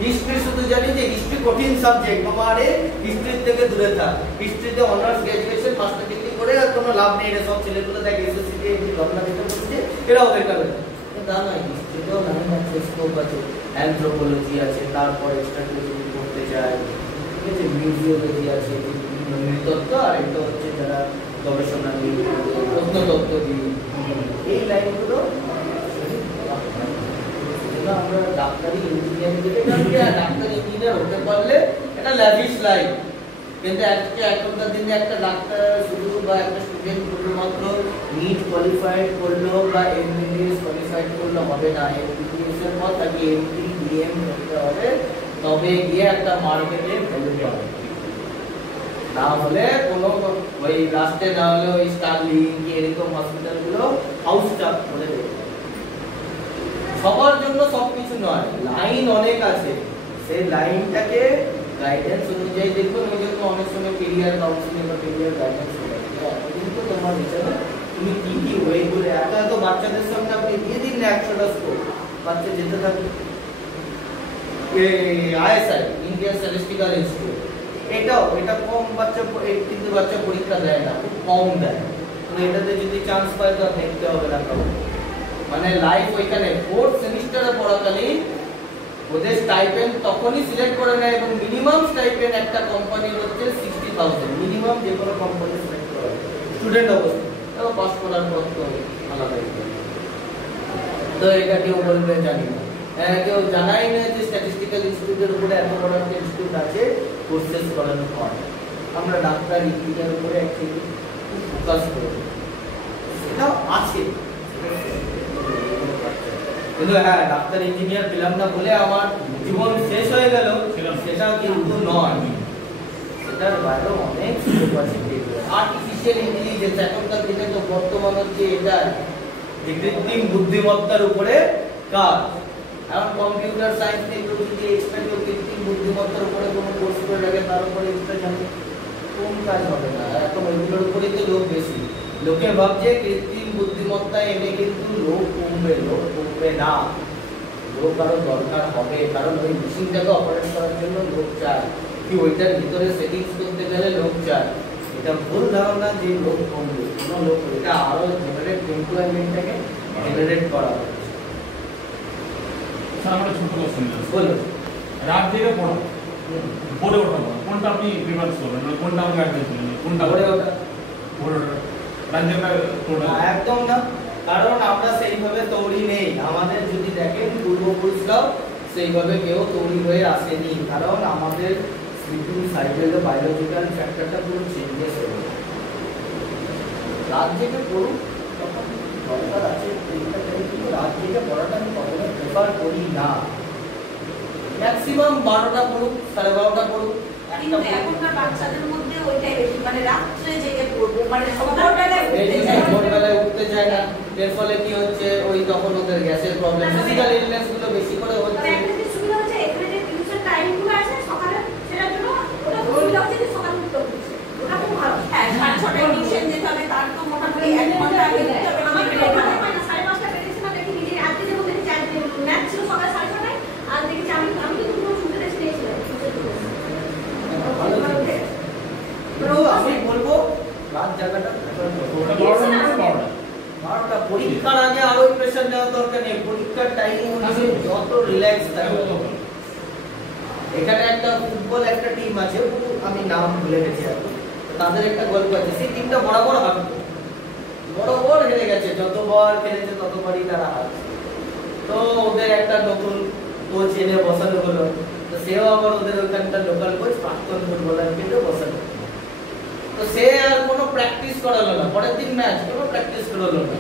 হিস্ট্রি শুধু জানি যে হিস্ট্রি কঠিন সাবজেক্ট, বাবা রে হিস্ট্রি থেকে দূরে থাক, হিস্ট্রিতে অনার্স গ্র্যাজুয়েশন মাস্টার ডিগ্রি করে আর কোনো লাভ নেই। এটা সব ছেলেগুলো দেখ এসএসসি দিয়ে ঘটনা দিতে বলছে, এরাও বেকার বেকার। তা নয়, হিস্ট্রিতেও নানান আছে, স্কোপ আছে, অ্যানথ্রোপোলজি আছে, তারপর এক্সট্রা যদি পড়তে চায়, ঠিক আছে, মিউজিওলজি আছে, নৃতত্ত্ব, আর এটা হচ্ছে যারা গবেষণা নিয়ে প্রত্নতত্ত্ববিদ, এই লাইনগুলো আমরা ডাক্তারি ইঞ্জিনিয়ারিং থেকে জানছি। আর ডাক্তারি ইঞ্জিনিয়ার হতে পারলে এটা ল্যাভিশ লাইফ, কিন্তু আজকে এখনকার দিনে একটা ডাক্তার শুধু বা একটা স্টুডেন্ট শুধুমাত্র নিট কোয়ালিফাইড করলো বা এমবিবিএস কোয়ালিফাইড করলে হবে না। এমবিবিএস এর পর তাকে এমডি ডিএম করতে হবে, তবে গিয়ে একটা মার্কেটে ভ্যালু পাবে। না হলে কোনো ওই লাস্টে না হলে ওই স্টারলিং এরকম হসপিটালগুলো হাউস স্টাফ করে দেবে। সবার জন্য সবকিছু নয়, লাইন অনেক আছে, সেই লাইনটাকে গাইডেন্স অনুযায়ী দেখুন। ওই জন্য অনেক সময় কেরিয়ার কাউন্সিলিং বা কেরিয়ার গাইডেন্স করে কিন্তু তোমার হিসাবে তুমি কি কি ওয়ে করে এত বাচ্চাদের সামনে আপনি দিয়ে দিন না 100টা স্কোপ, বাচ্চা যেতে থাকে। আইএসআই ইন্ডিয়ান স্ট্যাটিস্টিক্যাল ইনস্টিটিউট, এটা কম বাচ্চা, কিন্তু বাচ্চা পরীক্ষা দেয় না, খুব কম দেয়। তো এটাতে যদি চান্স পায় তো দেখতে হবে না কারণ মানে লাইফ ওইখানে 4th সেমিস্টারে পড়াকালীন ওদের স্টাইপেন্ড তখনই সিলেক্ট করে নেয়, এবং মিনিমাম স্টাইপেন্ড একটা কোম্পানির হচ্ছে 60,000 মিনিমাম, যে কোনো কোম্পানি সিলেক্ট করা স্টুডেন্ট অবস্থা, তো পাস করার পর তো আলাদা। তো এটা কেউ বলবে জানি না, কেউ জানাই না যে স্ট্যাটিস্টিক্যাল ইনস্টিটিউটের উপরে এত বড় একটা ইনস্টিটিউট আছে, কোর্সেস করানো হয়। আমরা ডাক্তার ইঞ্জিনিয়ার উপরে অ্যাকচুয়ালি ফোকাস করি, সেটাও আছে। কিন্তু হ্যাঁ, ডাক্তার ইঞ্জিনিয়ার পেলাম না বলে আমার জীবন শেষ হয়ে গেল সেটাও কিন্তু নয়, সেটার বাইরেও অনেক সুযোগ আছে। আর্টিফিশিয়াল ইন্টেলিজেন্স এখনকার দিনে তো বর্তমান হচ্ছে এটা যে কৃত্রিম বুদ্ধিমত্তার উপরে কাজ। এখন কম্পিউটার সায়েন্স নিয়ে যদি এক্সট্রা কৃত্রিম বুদ্ধিমত্তার উপরে কোনো কোর্স করে রাখে, তার উপরে এক্সট্রা জানি কোন কাজ হবে না। এখন ওইগুলোর উপরেই তো লোক বেশি। লোকে ভাবছে কৃত্রিম বুদ্ধিমত্তা এনে কিন্তু লোক কমবে না, লোক আরো দরকার হবে, কারণ ওই মেশিনটাকে অপারেট করার জন্য লোক চায়, কি ওইটার ভিতরে সেটিংস করতে গেলে লোক চায়। এটা ভুল ধারণা যে লোক কমবে, কোনো লোক, এটা আরো জেনারেট এমপ্লয়মেন্টটাকে জেনারেট করা হবে। আমরা ছোট কোশ্চেন বলুন, রাত জেগে পড়া, পড়ে ওঠা, কোনটা আপনি প্রিফারেন্স করবেন, মানে কোনটা আপনি গাইডেন্স করবেন, কোনটা পড়ে ওঠা? পড়ে ওঠা রাত জেগে পড়া একদম না, কারণ আমরা সেইভাবে তৈরি নেই। আমাদের যদি দেখেন পূর্বপুরুষরাও সেইভাবে কেউ তৈরি হয়ে আসেনি, কারণ আমাদের স্লিপিং সাইকেল বায়োলজিক্যাল ফ্যাক্টরটা পুরো চেঞ্জেস হয়ে গেছে। রাত জেগে পড়ুন তখন দরকার আছে, কিন্তু রাত জেগে পড়াটা আমি কখনো প্রেফার করি না। ম্যাক্সিমাম 12টা পড়ুক, 12:30টা পড়ুক। কিন্তু এখনকার বাচ্চাদের মধ্যে ওইটাই বেশি, মানে রাত্রে জেগে পড়বো, মানে সকালবেলায় উঠতে চায়। ভোরবেলায় উঠতে করতে চায় না, এর ফলে কি হচ্ছে ওই তখন ওদের গ্যাসের প্রবলেম, ফিজিক্যাল ইলনেস গুলো বেশি করে তবে হচ্ছে। একটা যে সুবিধা হচ্ছে এখানে যে টিউশন টাইমগুলো আছে সকালে, সেটার জন্য ওটা খুব সুবিধা হচ্ছে যে সকালে উঠতে হচ্ছে, ওটা খুব ভালো। হ্যাঁ, 6:30 টিউশন যেতে হবে, তার তো মোটামুটি 1 ঘন্টা আগে উঠতে হবে। আমার এখানে হয় না, 5:30 বেরিয়েছি না, দেখি নিজে আজকে যেমন দেখি ম্যাচ ছিল সকাল 6:30, আর দেখেছি আমি কিন্তু পুরো শুনতে দেখছি নিয়েছিলাম। কিন্তু আমি বলবো রাত জায়গাটা ওটা 12টার মধ্যে 12টা। 12টা পরীক্ষার আগে আরো প্রেশার নেওয়ার দরকার নেই, পরীক্ষার টাইম অনুযায়ী যত রিল্যাক্স থাকবে। এখানে একটা ফুটবল একটা টিম আছে, আমি নাম ভুলে গেছি এখন, তাদের একটা গল্প আছে, সেই টিমটা বরাবর হারতো, বরাবর হেরে গেছে, যতবার খেলেছে ততবারই তারা হারছে। তো ওদের একটা নতুন কোচ এনে বসানো হলো, তো সেও আবার ওদের ওইখানকার লোকাল কোচ প্রাক্তন ফুটবলারকে বসানো। তো সে আর কোনো প্র্যাকটিস করালো না, পরের দিন ম্যাচ কোনো প্র্যাকটিস করালো না,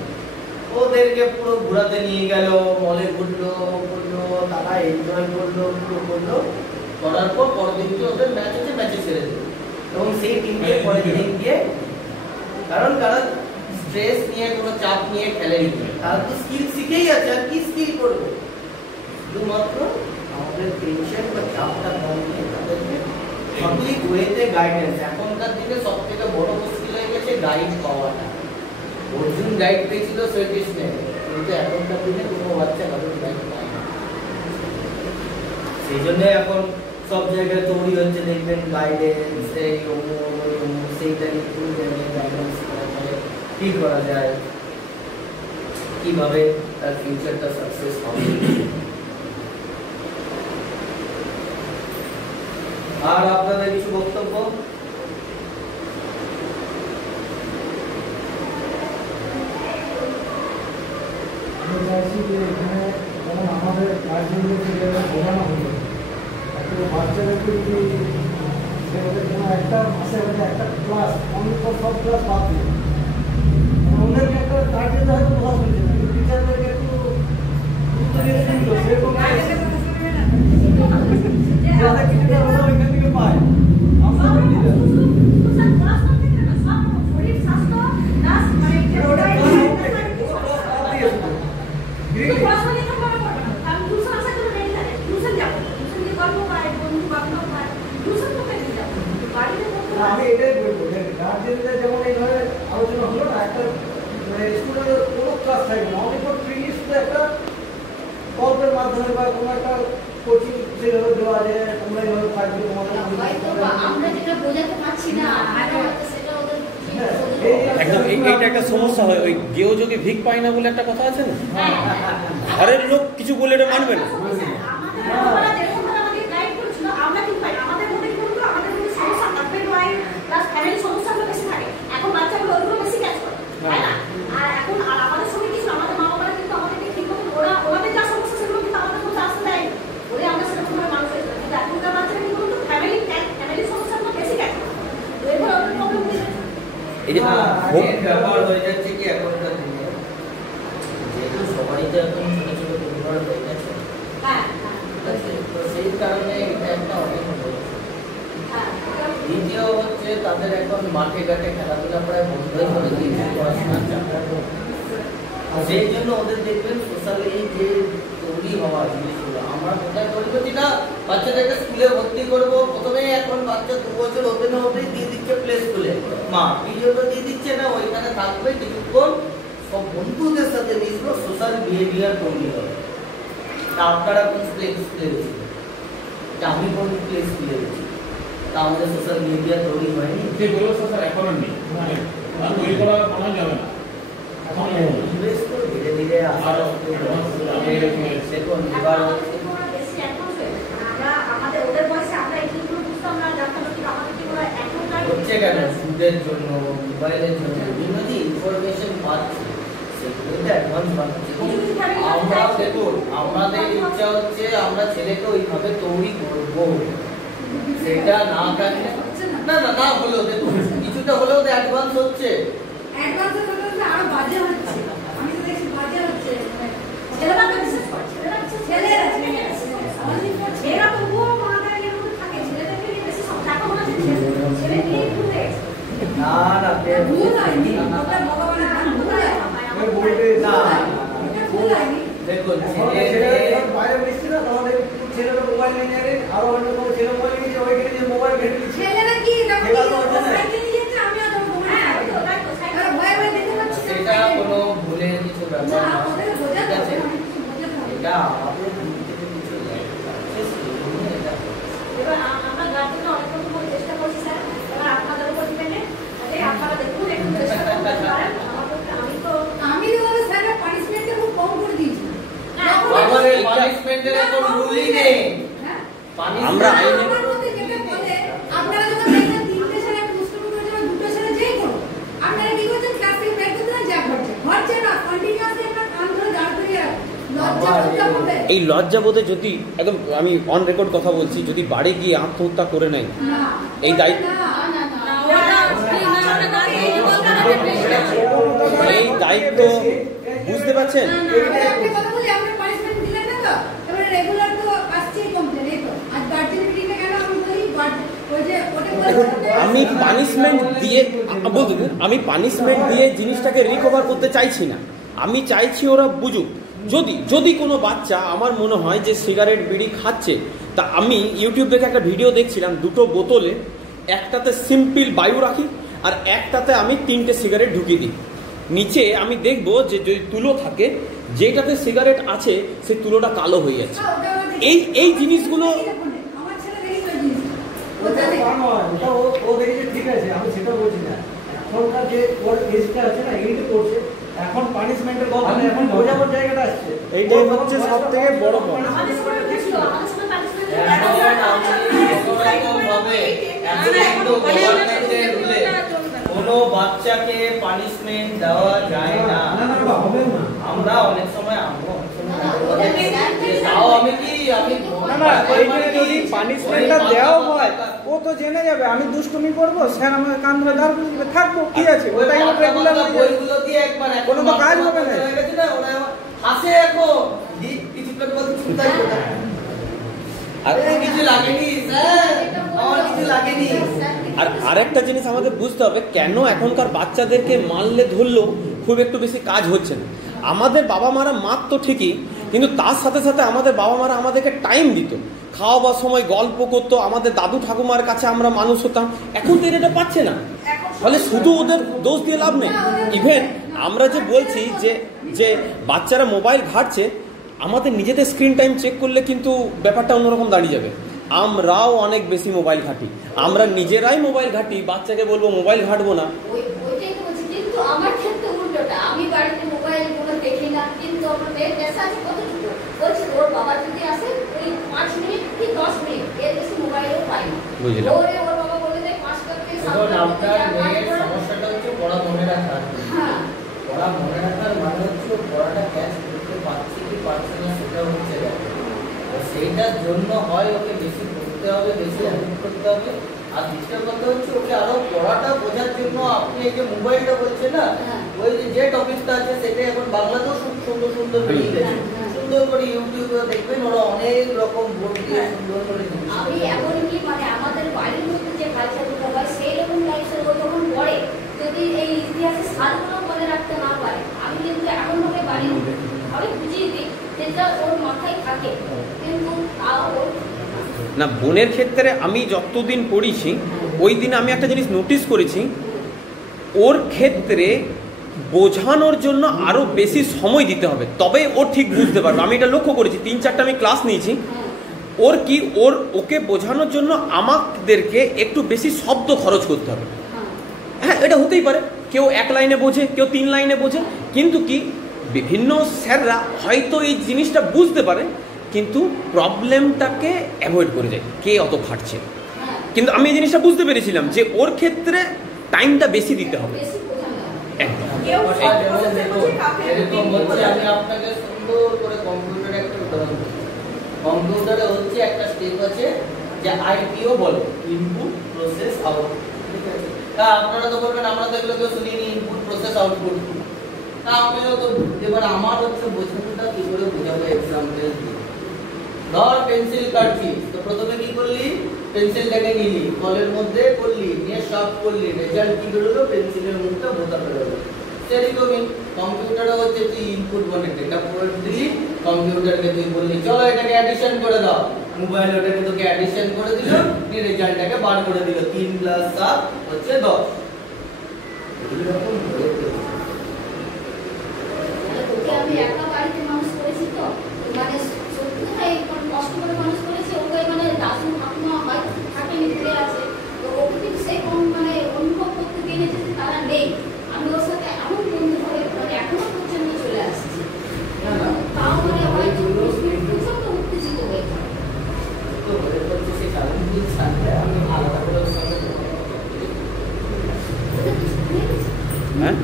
ওদেরকে পুরো ঘোরাতে নিয়ে গেল, মলে ঘুরলো, তারা এনজয় করলো, পুরো করলো, করার পর পরের দিনকে ওদের ম্যাচ হচ্ছে, ম্যাচে ছেড়ে দিল। এবং সেই টিমকে পরের দিন গিয়ে, কারণ স্ট্রেস নিয়ে কোনো চাপ নিয়ে খেলেনি, তারা তো স্কিল শিখেই আছে, আর কি স্কিল করবে, শুধুমাত্র আমাদের টেনশন বা চাপটা কম নিয়ে তাদেরকে সঠিক ওয়েতে গাইডেন্স। এখনকার দিনে সব থেকে বড় মুশকিল হয়ে গেছে গাইড পাওয়াটা। অর্জুন গাইড পেয়েছিল শ্রীকৃষ্ণের, কিন্তু এখনকার দিনে কোনো বাচ্চা কারোর গাইড পায় না। সেই জন্য এখন সব জায়গায় তৈরি হচ্ছে, দেখবেন গাইডেন্স, এই সেইটা একটু গাইডেন্স করা যায়, কি করা যায়, কিভাবে তার ফিউচারটা সাকসেস হবে। আর আপনাদের কিছু বক্তব্য? আমি চাইছি যে এখানে যেমন আমাদের গার্জেনদেরকে যেভাবে বোঝানো হলো, একটু বাচ্চাদেরকে যদি সে ওদের জন্য একটা মাসে ওদের একটা ক্লাস অনেক সব ক্লাস বাদ দিয়ে ওদেরকে একটা গার্জেনদের হয়তো বোঝা শুনছে না, কিন্তু টিচারদেরকে একটু গুরুত্ব দিয়ে শুনলো, সেরকম যাতে কিছুটা ওরা ওইখান থেকে পায়। আমরা আমি এটাই বলবো যে গার্জেনদের যেমন এইভাবে আলোচনা হলো না, একটা স্কুলের কোনো ক্লাস থাকবে না, অনেক ফ্রি শুধু একটা গল্পের মাধ্যমে বা কোনো একটা কোচিং সেভাবে দেওয়া যায়, তোমরা এইভাবে থাকবে, তোমাদের আমরা যেটা বোঝাতে পারছি না সেটা ওদের একদম এইটা একটা সমস্যা হয়। ওই গেও যোগে ভিক পায় না বলে একটা কথা আছে না, ঘরের লোক কিছু বলে এটা মানবে না। এই যে ব্যবহার হয়ে যাচ্ছে কি এখনকার দিনে, যেহেতু সবারই তো এখন ছোট ছোট পরিবার হয়ে গেছে, ঠিক আছে, তো সেই কারণে এটা একটা অনেক বড়। দ্বিতীয় হচ্ছে তাদের এখন মাঠে ঘাটে খেলাধুলা প্রায় বন্ধই করে দিয়েছে, পড়াশোনার চাপটা। সেই জন্য ওদের দেখবেন সোশ্যালি যে তৈরি হওয়া জিনিসগুলো, আমরা কোথায় তৈরি করছি না, বাচ্চাদেরকে স্কুলে ভর্তি করবো, প্রথমে এখন বাচ্চা 2 বছর হতে না হতেই দিয়ে দিচ্ছে প্লে স্কুলে, মা এই জন্য দিয়ে দিচ্ছে না, ওইখানে থাকবে কিছুক্ষণ, সব বন্ধুদের সাথে মিশবো, সোশ্যাল বিহেভিয়ার তৈরি হবে। তা আপনারা কোন প্লে স্কুলে গেছিল, আমি কোন প্লে স্কুলে গেছি, তা আমাদের সোশ্যাল বিহেভিয়ার তৈরি হয়নি। সেই ব্যবস্থা স্যার এখনো নেই, আর তৈরি করা করা যাবে না। এখন ধীরে ধীরে হচ্ছে কেন, সুদের জন্য, মোবাইলের জন্য বিভিন্ন যে ইনফরমেশন পাচ্ছি সেগুলোতে অ্যাডভান্স বানাচ্ছে। আমরা দেখুন, আমাদের ইচ্ছা হচ্ছে আমরা ছেলেকে ওইভাবে তৈরি করবো, সেটা না থাকলে না না না হলেও দেখুন কিছুটা হলেও তো অ্যাডভান্স হচ্ছে। আরো বাজে হচ্ছে, আমি তো দেখছি বাজে হচ্ছে, ছেলেরা বিশেষ করে ছেলেরা ছেলেরা তো ও মাথায় এর মধ্যে থাকে, ছেলেদেরকে নিয়ে বেশি টাকা মনে হচ্ছে ছেলে নিয়ে ঘুরে না না ভুল হয় নি, ওটা ভগবানের নাম ভুল হয়। আরো অন্য কোনো ছেলে মোবাইল নিয়ে ওইখানে যে মোবাইল ঘেটে দিচ্ছে ছেলেরা কি দেখো খেলা তো হচ্ছে না। সাইকেল নিয়ে যাচ্ছে আমিও তো হ্যাঁ ওই তো তাই তো সাইকেল আর ভয়ে ভয়ে দেখতে পাচ্ছি সেটা কোনো ভুলের কিছু ব্যাপার না না ওদের বোঝাতে ঠিক আছে? হবে বোঝাতে হবে এটা আমাদের ভুল থেকে কিছু নয়। এটা এবার আমরা গার্জেনরা অনেক রকম করে চেষ্টা করছি স্যার, এবার আপনাদের উপর ডিপেন্ডেন্ট, আপনারা দেখুন একটু চেষ্টা করতে পারেন। আমি তো আমি তো স্যারের পানিশমেন্টটা খুব কম করে দিয়েছি বাবারে পানিশমেন্টের কোনো রুলই নেই। হ্যাঁ আমরা আইনে আমার মতে যেটা বলে আপনারা যখন দেখেন তিনটে ছেলে দুষ্টুমি করেছে বা দুটো ছেলে যেই করো আপনারা কি করছেন ক্লাস থেকে বের করতে না যা ঘরছে না কন্টিনিউয়াসলি আপনার কান ধরে দাঁড় করিয়ে রাখুন। লজ্জা করতে হবে এই লজ্জাবোধে যদি একদম আমি অন রেকর্ড কথা বলছি, যদি বাড়ি গিয়ে আত্মহত্যা করে নেয় না এই দায়িত্ব এই দায়িত্ব বুঝতে পারছেন? এবারে আপনি কথা বলি আপনি পানিশমেন্ট দিলেন না তো এবারে রেগুলার তো আসছেই কমপ্লেন এই তো আজ গার্জেন মিটিংয়ে কেন আমি বলি ওই যে ওটা বলে আমি পানিশমেন্ট দিয়ে বলতে দিন, আমি পানিশমেন্ট দিয়ে জিনিসটাকে রিকভার করতে চাইছি না। আমি চাইছি ওরা বুঝুক। যদি কোনো বাচ্চা আমার মনে হয় যে সিগারেট বিড়ি খাচ্ছে, তা আমি ইউটিউব থেকে একটা ভিডিও দেখছিলাম, দুটো বোতলে একটাতে সিম্পল বায়ু রাখি আর একটাতে আমি 3টে সিগারেট ঢুকিয়ে দিই। নিচে আমি দেখব যে যদি তুলো থাকে, যেটাতে সিগারেট আছে সেই তুলোটা কালো হয়ে যাচ্ছে। এই জিনিসগুলো আমার ছেলে দেখি ওই জিনিস ও ওটা জানে তা নয়, ওটা ও দেখেছে ঠিক আছে, আমি সেটা বলছি না। এখনকার যে ওর এজটা আছে না, এইটা করছে, এখন পানিশমেন্টের কথা না, এখন বোঝাবার জায়গাটা আসছে। এইটাই হচ্ছে সবথেকে বড় কথা। আমাদের সময় ছিল, আমাদের সময় কোনো বাচ্চাকে পানিশমেন্ট দেওয়া যায় না। না না না, হবে না। আমরা অনেক সময় তাও আমি কি আমি না না, এইখানে যদি পানিশমেন্টটা দেওয়া হয় ও তো জেনে যাবে আমি দুষ্টুমি করবো, স্যার আমাকে কান ধরে দাঁড় করে দিবে, থাকবো কি আছে, ওটাই হলো রেগুলার হয়ে যাবে। বইগুলো দিয়ে একবার কোনো তো কাজ হবে না। হয়ে গেছে না, ওরা হাসে এখন কিছুক্ষণ বলতে চিন্তাই করতে আর কিছু লাগেনি স্যার, আমার কিছু লাগেনি। আর আরেকটা জিনিস আমাদের বুঝতে হবে, কেন এখনকার বাচ্চাদেরকে মারলে ধরলেও খুব একটু বেশি কাজ হচ্ছে না। আমাদের বাবা মারা মারতো ঠিকই, কিন্তু তার সাথে সাথে আমাদের বাবা মারা আমাদেরকে টাইম দিত, খাওয়াবার সময় গল্প করতো, আমাদের দাদু ঠাকুমার কাছে আমরা মানুষ হতাম। এখন তো এটা পাচ্ছে না, ফলে শুধু ওদের দোষ দিয়ে লাভ নেই। ইভেন আমরা যে বলছি যে বাচ্চারা মোবাইল ঘাটছে, আমাদের নিজেদের স্ক্রিন টাইম চেক করলে কিন্তু ব্যাপারটা অন্যরকম দাঁড়িয়ে যাবে। আমরাও অনেক বেশি মোবাইল ঘাঁটি, আমরা নিজেরাই মোবাইল ঘাঁটি, বাচ্চাকে বলবো মোবাইল ঘাঁটবো না। ওইটাই তো বলছি, কিন্তু আমার ক্ষেত্রে উল্টোটা, আমি বাড়িতে মোবাইল কোনো দেখি না, কিন্তু আমার মেয়ের পেশা আছে কতটুকু, বলছে ওর বাবা যদি আসে ওই 5 মিনিট কি 10 মিনিট এর বেশি মোবাইলও পাই না। বুঝলাম। ওরে ওর বাবা বলে দেয় 5টা থেকে 7টা এখন আপনার মেয়ের সমস্যাটা হচ্ছে পড়া মনে রাখার। হ্যাঁ পড়া মনে রাখার মানে হচ্ছে ও পড়াটা ক্যাচ করতে পারছে কি পারছে না সেটা হচ্ছে ব্যাপার। তো সেইটার জন্য হয় ওকে বেশি পড়তে হবে, বেশি অ্যাটেন্ড করতে হবে। আর দ্বিতীয় কথা হচ্ছে ওকে আরো পড়াটা বোঝার জন্য আপনি এই যে মোবাইলটা বলছেন না, ওই যে টপিকটা আছে সেটাই এখন বাংলাতেও খুব সুন্দর সুন্দর বেরিয়ে গেছে। সুন্দর করে ইউটিউবে দেখবেন ওরা অনেক রকম বোর্ড দিয়ে সুন্দর করে জিনিস আমি এমনকি মানে আমাদের বাড়ির মধ্যে যে কালচারগুলো হয় সেই রকম লাইফে ও যখন পড়ে, যদি এই ইতিহাসের সালগুলো মনে রাখতে না পারে, আমি কিন্তু এমনভাবে বাড়ির ঘরে বুঝিয়ে দিই যেটা ওর মাথায় থাকে, কিন্তু তাও ওর না, বোনের ক্ষেত্রে আমি যতদিন পড়িছি ওই দিন আমি একটা জিনিস নোটিস করেছি, ওর ক্ষেত্রে বোঝানোর জন্য আরো বেশি সময় দিতে হবে, তবে ও ঠিক বুঝতে পারবে। আমি এটা লক্ষ্য করেছি, 3-4টা আমি ক্লাস নিয়েছি। ওকে বোঝানোর জন্য আমাদেরকে একটু বেশি শব্দ খরচ করতে হবে। হ্যাঁ, এটা হতেই পারে, কেউ 1 লাইনে বোঝে, কেউ 3 লাইনে বোঝে, কিন্তু কি বিভিন্ন স্যাররা হয়তো এই জিনিসটা বুঝতে পারে, কিন্তু প্রবলেমটাকে অ্যাভয়েড করে যায়, কে অত খাটছে। কিন্তু আমি এই জিনিসটা বুঝতে পেরেছিলাম যে ওর ক্ষেত্রে টাইমটা বেশি দিতে হবে। বেশি বোঝানো হয়। একদম। কেউ এই সব যেমন বলতে দেখুন, বলছে কাকে এরকম হচ্ছে, আমি আপনাকে সুন্দর করে কম্পিউটারে একটা উদাহরণ দিই। কম্পিউটারে হচ্ছে একটা স্টেপ আছে যে আইপিও বলে, ইনপুট প্রসেস আউটপুট। ঠিক আছে, তা আপনারা তো বলবেন আমরা তো এগুলো কেউ শুনিনি, ইনপুট প্রসেস আউটপুট। তা আপনিও তো, এবার আমার হচ্ছে বোঝানোটা কি করে বোঝাবো এক্সাম্পল দিয়ে। ধর পেন্সিল কাটছি, তো প্রথমে কি করলি, পেন্সিলটাকে নিলি, কলের মধ্যে করলি, নিয়ে সব করলি, রেজাল্ট কি বেরোলো, পেন্সিলের মুখটা বোতা বেরোলো। সেরকমই কম্পিউটারও হচ্ছে তুই ইনপুট বলে ডেটা করে দিলি, কম্পিউটারকে তুই বললি চলো এটাকে অ্যাডিশন করে দাও, মোবাইল ওটাকে তোকে অ্যাডিশন করে দিল, নিয়ে রেজাল্টটাকে বার করে দিল 3 + 7 হচ্ছে 10। ওকে আমি একা বাড়িতে মানুষ করেছি তো, মানে সত্যি কথা কষ্ট করে মানুষ করেছি। ওকে মানে দাদু ঠাকুমা হয়তো থাকেনি, ঘুরে আছে, তো ওকে কিন্তু সেই মানে অনুভব করতে দিনে যে তারা নেই। আমি ওর সাথে এমন বন্ধু হয়ে মানে এখনো পর্যন্ত চলে আসছি, তাও মানে হয়তো প্রচন্ড উত্তেজিত হয়ে যায়। তো ওদের বলছে সে কারণ দিন সাথে আমি আলাদা করে হ্যাঁ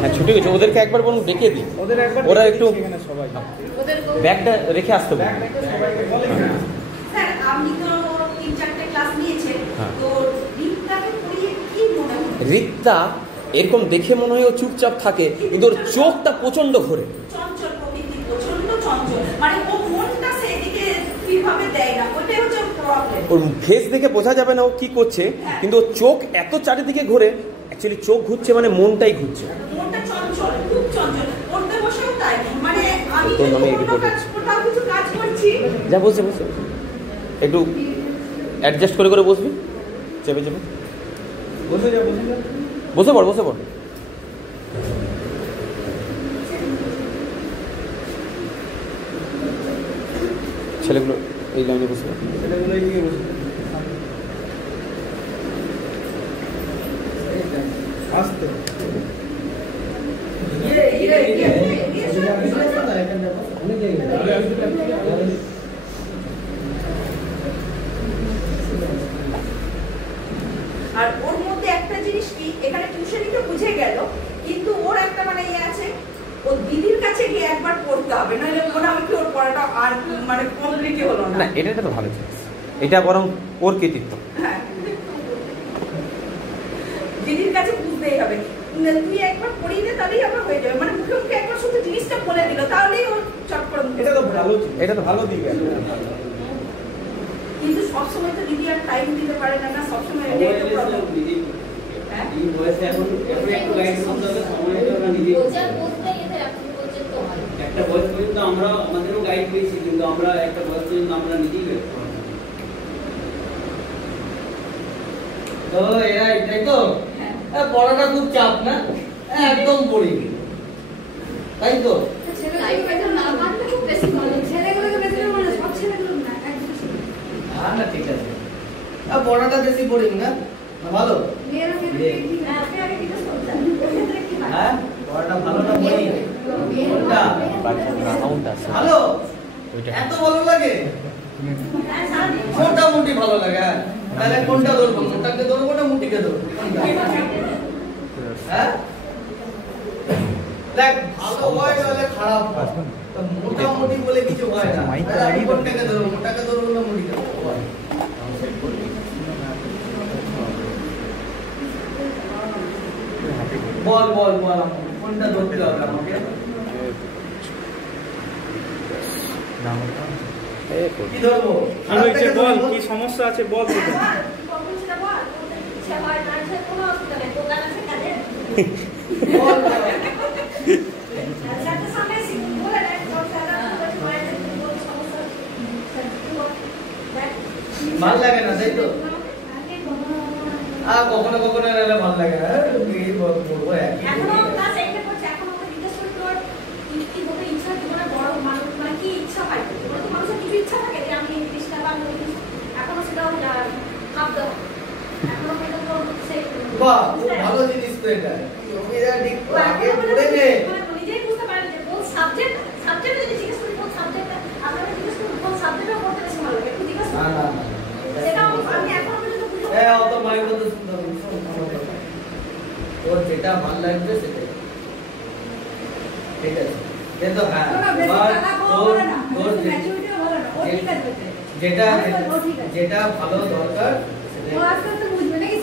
হ্যাঁ ছুটি গেছে, ওদেরকে একবার বলুন ডেকে দিই, ওদের একবার ওরা একটু এখানে সবাই ব্যাগটা রেখে আসতে হবে। সবাইকে বলে না। স্যার আপনি তো 3-4টে ক্লাস নিয়েছেন, হ্যাঁ। তো রিক্তাকে পড়িয়ে কি মনে হয়? রিক্তা এরকম দেখে মনে হয় ও চুপচাপ থাকে, কিন্তু ওর চোখটা প্রচন্ড ঘোরে। চঞ্চল প্রকৃতি, প্রচন্ড চঞ্চল, মানে ও মনটা সেদিকে কিভাবে দেয় না, ওটাই হচ্ছে প্রবলেম। ওর ফেস দেখে বোঝা যাবে না ও কি করছে, কিন্তু ওর চোখ এত চারিদিকে ঘোরে, অ্যাকচুয়ালি চোখ ঘুরছে মানে মনটাই ঘুরছে। মনটা চঞ্চল, খুব চঞ্চল, পড়তে বসেও তাই, মানে আমি তোর নামে কোনো রিপোর্ট কোথাও কিছু কাজ করছি, যা বসে বসে একটু অ্যাডজাস্ট করে করে বসবি, চেপে চেপে বসে যা, বসে যা। বসে পড়, বসে পড়। ছেলেগুলো এই লাইনে বসে পড়। ছেলেগুলো এগিয়ে বসে। আস্তে। আর ওর মধ্যে একটা জিনিস কি, এখানে টিউশনি তো বুঝে গেল, কিন্তু ওর একটা মানে ইয়ে আছে, ও দিদির কাছে গিয়ে একবার পড়তে হবে, নাহলে মনে হবে কি ওর পড়াটা আর মানে কমপ্লিটই হলো না না। এটা তো ভালো জিনিস, এটা বরং ওর কৃতিত্ব। হ্যাঁ, দিদির কাছে বুঝতেই হবে, তুই একবার পড়িয়ে দে তাহলেই আবার হয়ে যাবে, মানে মুখে মুখে একবার শুধু জিনিসটা বলে দিল তাহলেই ওর চট করে মুখে। এটা তো ভালো, এটা তো ভালো দিক আছে। কিন্তু সবসময় তো দিদি আর টাইম দিতে পারে না, না সবসময় এটাই তো প্রবলেম। হ্যাঁ, এই বয়সে এখন একটু গাইড করতে হবে, সময়টা আমরা নিজে বোঝার বোঝটাই এদের এখন পর্যন্ত হয়। একটা বয়স পর্যন্ত আমরা আমাদেরও গাইড পেয়েছি, কিন্তু আমরা একটা বয়স পর্যন্ত আমরা নিজেই বের করব। তো এরা এটাই তো পড়াটা খুব চাপ না, একদম পড়িনি, তাই তো? ছেলেগুলোকে না মানলে খুব বেশি ভালো। ছেলেগুলোকে বেশি মানে সব ছেলেগুলো না, একদম না ঠিক আছে, পড়াটা বেশি পড়িনি না, ভালো। মেয়েরা হ্যাঁ, আপনি আগে জিজ্ঞেস করতেন, ওক্ষেত্রে কি হয়? হ্যাঁ পড়াটা ভালো না পড়ি কোনটা ভালো, এত ভালো লাগে, হ্যাঁ, সারাদিন মোটামুটি ভালো লাগে। হ্যাঁ তাহলে কোনটা ধরবো, মোটাকে ধরবো না মুটিকে ধরবো, হ্যাঁ দেখ ভালো হয় তাহলে খারাপ হয়, তো মোটামুটি বলে কিছু হয় না, তাহলে আমি কোনটাকে ধরবো, মোটাকে ধরবো না মুটিকে ধরবো? বল বল বল কোনটা ধরতে হবে আমাকে, কি ধরবো? কি হয়েছে বল, কি সমস্যা আছে বল। কখন সেটা বল, ইচ্ছা হয় না ইচ্ছা কোনো অসুবিধা নেই, দোকান আছে কাজে। বল সাথে সামনে বলে দেয়, তোর দাদা মায়ের কোনো সমস্যা ভাল লাগে না তাই তো? কখনো কখনো এলে ভাল লাগে, বলবো এখনো ক্লাস 8 পড়ছে, এখনো ওকে জিজ্ঞেস করি তোর কি হতে ইচ্ছা, জীবনে বড় মানুষ মানে কি ইচ্ছা হয়, তোর তো মানুষের কিছু ইচ্ছা থাকে যে আমি ইংলিশটা বাংলা ইংলিশ, এখনো সেটাও ভাবতে হয়, এখনো পর্যন্ত সেই বাহ খুব ভালো জিনিস তো এটা, তুমি যা ঠিক আগে পড়ে নে। নিজেই বুঝতে পারেন যে কোন সাবজেক্ট যদি জিজ্ঞেস করি কোন সাবজেক্টটা আপনারা জিজ্ঞেস করুন কোন সাবজেক্টটা পড়তে বেশি ভালো লাগে, একটু জিজ্ঞেস না করুন, না সেটাও আমি এখনো পর্যন্ত বুঝতে হ্যাঁ অত মায়ের কথা শুনতে হবে, ওর যেটা ভাল লাগবে সেটাই ঠিক আছে, কিন্তু হ্যাঁ যেটা ভালো দরকার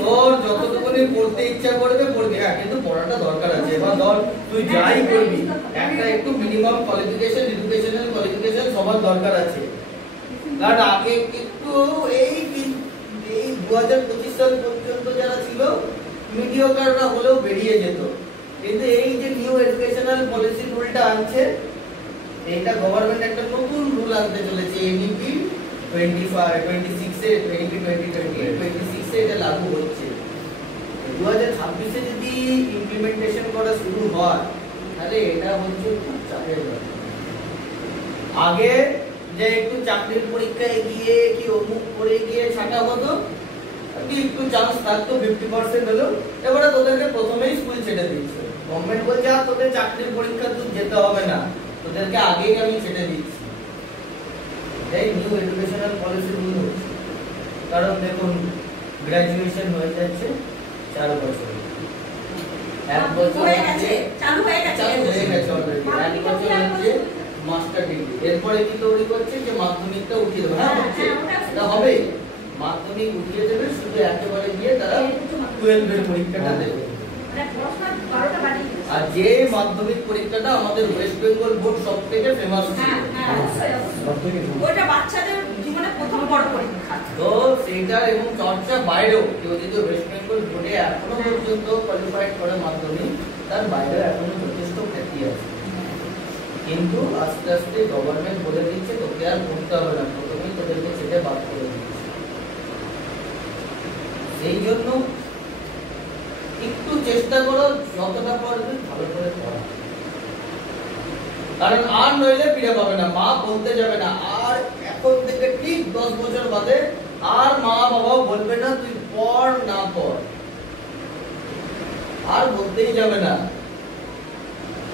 তোর যতটুকুনি পড়তে ইচ্ছা করবে পড়বি, হ্যাঁ কিন্তু পড়াটা দরকার আছে। এবার ধর তুই যাই করবি একটা একটু মিনিমাম কোয়ালিফিকেশন, এডুকেশনাল কোয়ালিফিকেশন সবার দরকার আছে, কারণ আগে কিন্তু এই 2025 সাল পর্যন্ত যারা ছিল মিডিওকাররা হলেও বেরিয়ে যেত, কিন্তু এই যে নিউ এডুকেশনাল পলিসি রুলটা আনছে, এইটা গভর্নমেন্ট একটা নতুন রুল আনতে চলেছে এনইপি 26 এ 26 এ এটা লাগু হচ্ছে। 2026 এ যদি ইমপ্লিমেন্টেশন করা শুরু হয় তাহলে এটা হচ্ছে খুব চাপের ব্যাপার। আগে যে একটু চাকরির পরীক্ষায় গিয়ে কি অমুক করে গিয়ে ছাটা হতো, কি একটু চান্স থাকতো 50% হলো, এবারে তোদেরকে প্রথমেই স্কুল ছেড়ে দিচ্ছে। গভর্নমেন্ট বলছে আর তোদের চাকরির পরীক্ষা তুই যেতে হবে না, তোদেরকে আগেই আমি ছেড়ে দিচ্ছি। এই নিউ এডুকেশনাল পলিসি রুল হচ্ছে। কারণ দেখুন গ্র্যাজুয়েশন হয়ে যাচ্ছে 4 বছর, 1 বছর হয়ে গেছে, চালু হয়ে গেছে অলরেডি, 1 বছর হচ্ছে মাস্টার ডিগ্রি। এরপরে কি তৈরি করছে যে মাধ্যমিকটা উঠিয়ে দেবে। হ্যাঁ হচ্ছে, এটা হবে, মাধ্যমিক উঠিয়ে দেবে, শুধু একেবারে গিয়ে তারা 12 এর পরীক্ষাটা দেবে। আর যে মাধ্যমিক পরীক্ষাটা আমাদের ওয়েস্ট বেঙ্গল বোর্ড সবথেকে ফেমাস ছিল, ওটা বাচ্চাদের জীবনে প্রথম বড় পরীক্ষা। তো সেইটা এবং চর্চা বাইরেও কেউ যদি ওয়েস্ট বেঙ্গল বোর্ডে এখনো পর্যন্ত কোয়ালিফাইড করে মাধ্যমিক, তার বাইরে এখনো যথেষ্ট খ্যাতি আছে। কিন্তু আস্তে আস্তে গভর্নমেন্ট বলে দিচ্ছে তোকে আর পড়তে হবে না, প্রথমেই তোদেরকে ছেড়ে বাদ করে দিচ্ছে। সেই জন্য একটু চেষ্টা করো যতটা পারবে ভালো করে পড়া, কারণ আর নইলে ফিরে পাবে না। মা বলতে যাবে না আর, এখন থেকে ঠিক 10 বছর বাদে আর মা বাবাও বলবে না তুই পড় না পড়, আর বলতেই যাবে না।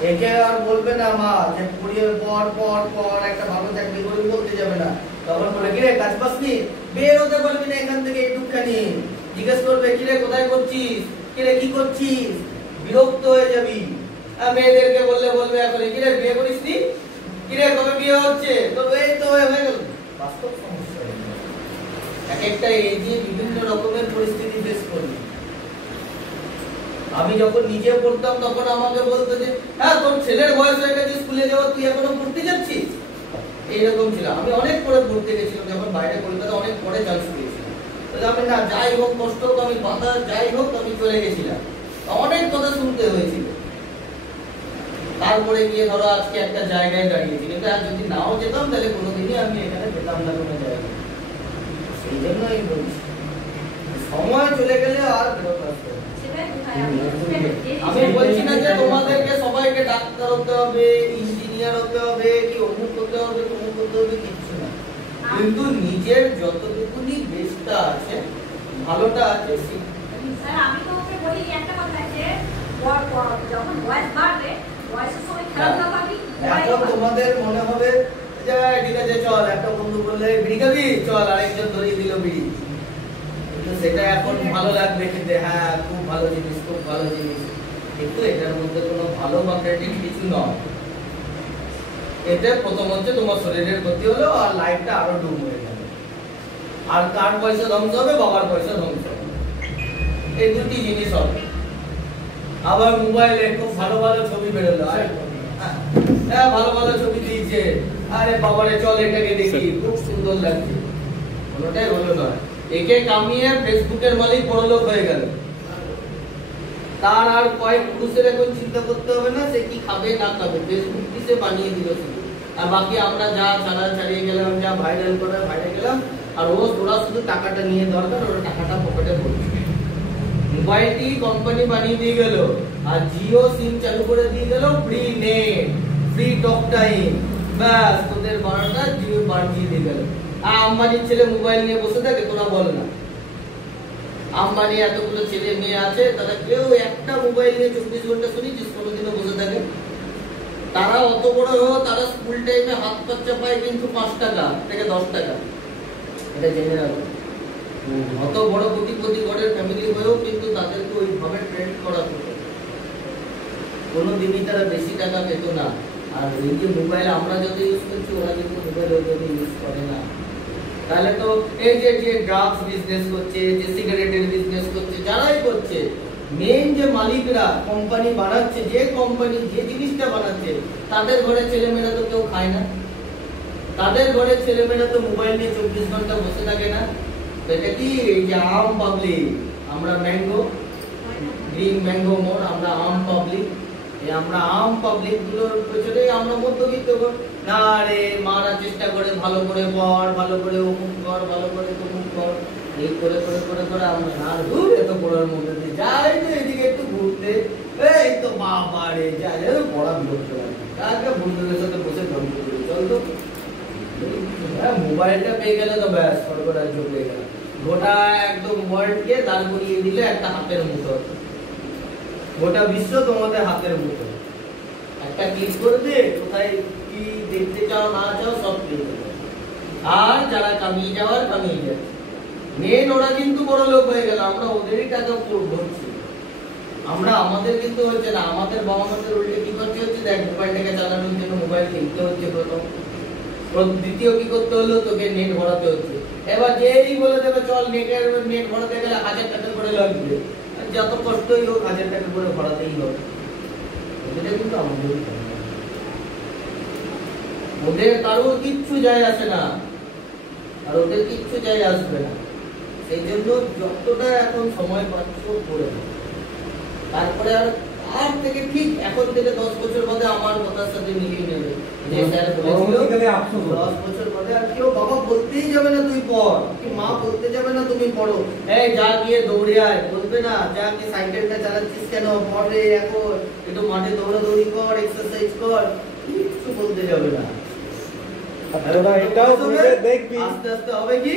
একে আর বলবে না মা যে পড়িয়ে পড় পড় পড় একটা ভালো চাকরি করে, বলতে যাবে না। তখন বলে কিরে কাজ পাসনি, বের হতে পারবি না এখান থেকে একটুখানি, জিজ্ঞেস করবে কিরে কোথায় করছিস, কিরে কি করছিস, বিরক্ত হয়ে যাবি। মেয়েদেরকে বললে বলবে এখন কিরে বিয়ে করিসনি, কিরে কবে বিয়ে হচ্ছে, তো এই তো হয়ে গেল। বাস্তব সমস্যা এক একটা এজে বিভিন্ন রকমের পরিস্থিতি ফেস করি। আমি যখন নিজে পড়তাম তখন আমাকে বলতো যে হ্যাঁ তোর ছেলের বয়স হয়ে গেছে স্কুলে যাওয়া, তুই এখনো পড়তে যাচ্ছিস, এইরকম ছিল। আমি অনেক পরে পড়তে গেছিলাম, যখন বাইরে কলকাতা অনেক পরে চান্স পেয়েছিলাম। আমি না যাই হোক কষ্ট হোক আমি বাধা যাই হোক আমি চলে গেছিলাম, অনেক কথা শুনতে হয়েছিল। তারপরে গিয়ে ধরো আজকে একটা জায়গায় দাঁড়িয়েছি, কিন্তু আর যদি নাও যেতাম তাহলে কোনোদিনই আমি এখানে যেতাম না কোনো জায়গায়। সেই জন্য আমি বলছি সময় চলে গেলে আর ফেরত আসবে না। আমি বলছি না যে তোমাদেরকে সবাইকে ডাক্তার হতে হবে, ইঞ্জিনিয়ার হতে হবে, কি অমুক হতে হবে তমুক হতে হবে, কিচ্ছু না। কিন্তু নিজের যতটুকুনি বেস্টটা আছে, ভালোটা আছে, স্যার আমি তো ওকে বলি একটা কথা যে যখন বয়স বাড়বে বয়সের সময় খেলাধুলা পাবি। এখন তোমাদের মনে হবে যে ঠিক আছে চল, একটা বন্ধু বললে বিড়ি খাবি, চল আরেকজন ধরিয়ে দিল বিড়ি, কিন্তু সেটা এখন ভালো লাগবে খেতে, হ্যাঁ খুব ভালো জিনিস খুব ভালো জিনিস, কিন্তু এটার মধ্যে কোনো ভালো বা ক্রেডিট কিছু নয়। এতে প্রথম হচ্ছে তোমার শরীরের ক্ষতি হলো আর লাইফটা আরো ডুব হয়ে যাবে। আর কার পয়সা ধ্বংস হবে, বাবার পয়সা ধ্বংস হবে, এই দুটি জিনিস হবে। আবার মোবাইলে খুব ভালো ভালো ছবি বেরোলো, হ্যাঁ ভালো ভালো ছবি দিয়েছে, আরে বাবারে চল এটাকে দেখি খুব সুন্দর লাগছে, কোনোটাই হলো নয়। একে কামিয়ে ফেসবুকের মালিক বড়লোক হয়ে গেল, তার আর কয়েক পুরুষের এখন চিন্তা করতে হবে না সে কি খাবে না খাবে, ফেসবুক কি সে বানিয়ে দিল শুধু। আর বাকি আমরা যা ছাড়িয়ে গেলাম, যা ভাইরাল করে বাইরে গেলাম, আর ওরা শুধু টাকাটা নিয়ে দরকার, ওরা টাকাটা পকেটে পড়ছে। মোবাইলটি কোম্পানি বানিয়ে দিয়ে গেল, আর জিও সিম চালু করে দিয়ে গেল, free net free talk time, ব্যাস তোদের 12টা জিও বাড়িয়ে দিয়ে গেল। আর আম্বানির ছেলে মোবাইল নিয়ে বসে থাকে, তোরা বল না আম্বানি এতগুলো ছেলে মেয়ে আছে, তারা কেউ একটা মোবাইল নিয়ে 24 ঘন্টা শুনেছিস কোনোদিনও বসে থাকে? তারা অত বড় হয়েও তারা স্কুল টাইমে হাত খরচা পায় কিন্তু 5 টাকা থেকে 10 টাকা, এটা জেনে রাখো। অত বড় কোটি ঘরের ফ্যামিলি হয়েও কিন্তু তাদেরকে ওইভাবে ট্রেন্ড করা হতো, কোনোদিনই তারা বেশি টাকা পেত না। আর এই যে মোবাইল আমরা যত ইউজ করছি, ওরা কিন্তু মোবাইল ওইভাবে ইউজ করে না। তাহলে তো এই যে ড্রাগস বিজনেস করছে, যে সিগারেটের বিজনেস করছে, যারাই করছে, মেইন যে মালিকরা কোম্পানি বানাচ্ছে, যে কোম্পানি যে জিনিসটা বানাচ্ছে, তাদের ঘরে ছেলেমেয়েরা তো কেউ খায় না, তাদের ঘরে ছেলেমেয়েরা তো মোবাইল নিয়ে 24 ঘন্টা বসে থাকে না। এটা কি এই যে আম পাবলিক, আমরা ম্যাঙ্গো লিডিং ম্যাঙ্গো মোড়, আমরা আম পাবলিক, আমরা আম পাবলিক গুলোর পেছনে আমরা মধ্যবিত্ত না রে মারা চেষ্টা করে ভালো করে পড়, ভালো করে অমুক কর, ভালো করে তমুক কর, এই করে করে করে করে আমরা না দূর এত পড়ার মধ্যে দিয়ে যাই তো এদিকে একটু ঘুরতে, এই তো বাবা রে যাই পড়া বিরক্ত লাগে, কাকে বন্ধুদের সাথে বসে গল্প করি চল তো। মোবাইলটা পেয়ে গেলে তো ব্যাস সর্বরাজ্য পেয়ে গেল, গোটা একদম ওয়ার্ল্ডকে দাঁড় করিয়ে দিলে একটা হাতের মুঠো, গোটা বিশ্ব তোমাদের হাতের মুঠো, একটা ক্লিক করবে কোথায় কি দেখতে চাও না চাও সব পেয়ে যাবে। আর যারা কামিয়ে যাওয়ার কামিয়ে যাচ্ছে, মেন ওরা কিন্তু বড় লোক হয়ে গেল, আমরা ওদেরই টাকা ভরছি, আমরা আমাদের কিন্তু হচ্ছে না। আমাদের বাবা মাদের উল্টে কি করতে হচ্ছে, দেখ মোবাইলটাকে চালানোর জন্য মোবাইল কিনতে হচ্ছে প্রথম, দ্বিতীয় কি করতে হলো তোকে নেট ভরাতে হচ্ছে। এবার যেই বলে দেবে চল নেট ভরাতে গেলে 1000 টাকা করে লাগবে, যত কষ্টই হোক 1000 টাকা করে ভরাতেই হবে। এটা কিন্তু আমাদের ওদের কারোর কিচ্ছু যায় আসে না, আর ওদের কিচ্ছু যায় আসবে না। সেই জন্য যতটা এখন সময় পাচ্ছ করে নাও। তারপরে আর থেকে ঠিক এখন থেকে 10 বছর বাদে আমার কথার সাথে মিলিয়ে নেবে যে স্যার বলেছিল 10 বছর বাদে আর কেউ বাবা বলতেই যাবে না তুই পড়, কি মা বলতে যাবে না তুমি পড়ো, এই যা গিয়ে দৌড়ে আয়, বলবে না যা কি সাইকেলটা চালাচ্ছিস কেন, পড় রে, এখন একটু মাঠে দৌড়াদৌড়ি কর, এক্সারসাইজ কর, কিছু বলতে যাবে না। তোরা এটাও বুঝে দেখবি আস্তে আস্তে হবে কি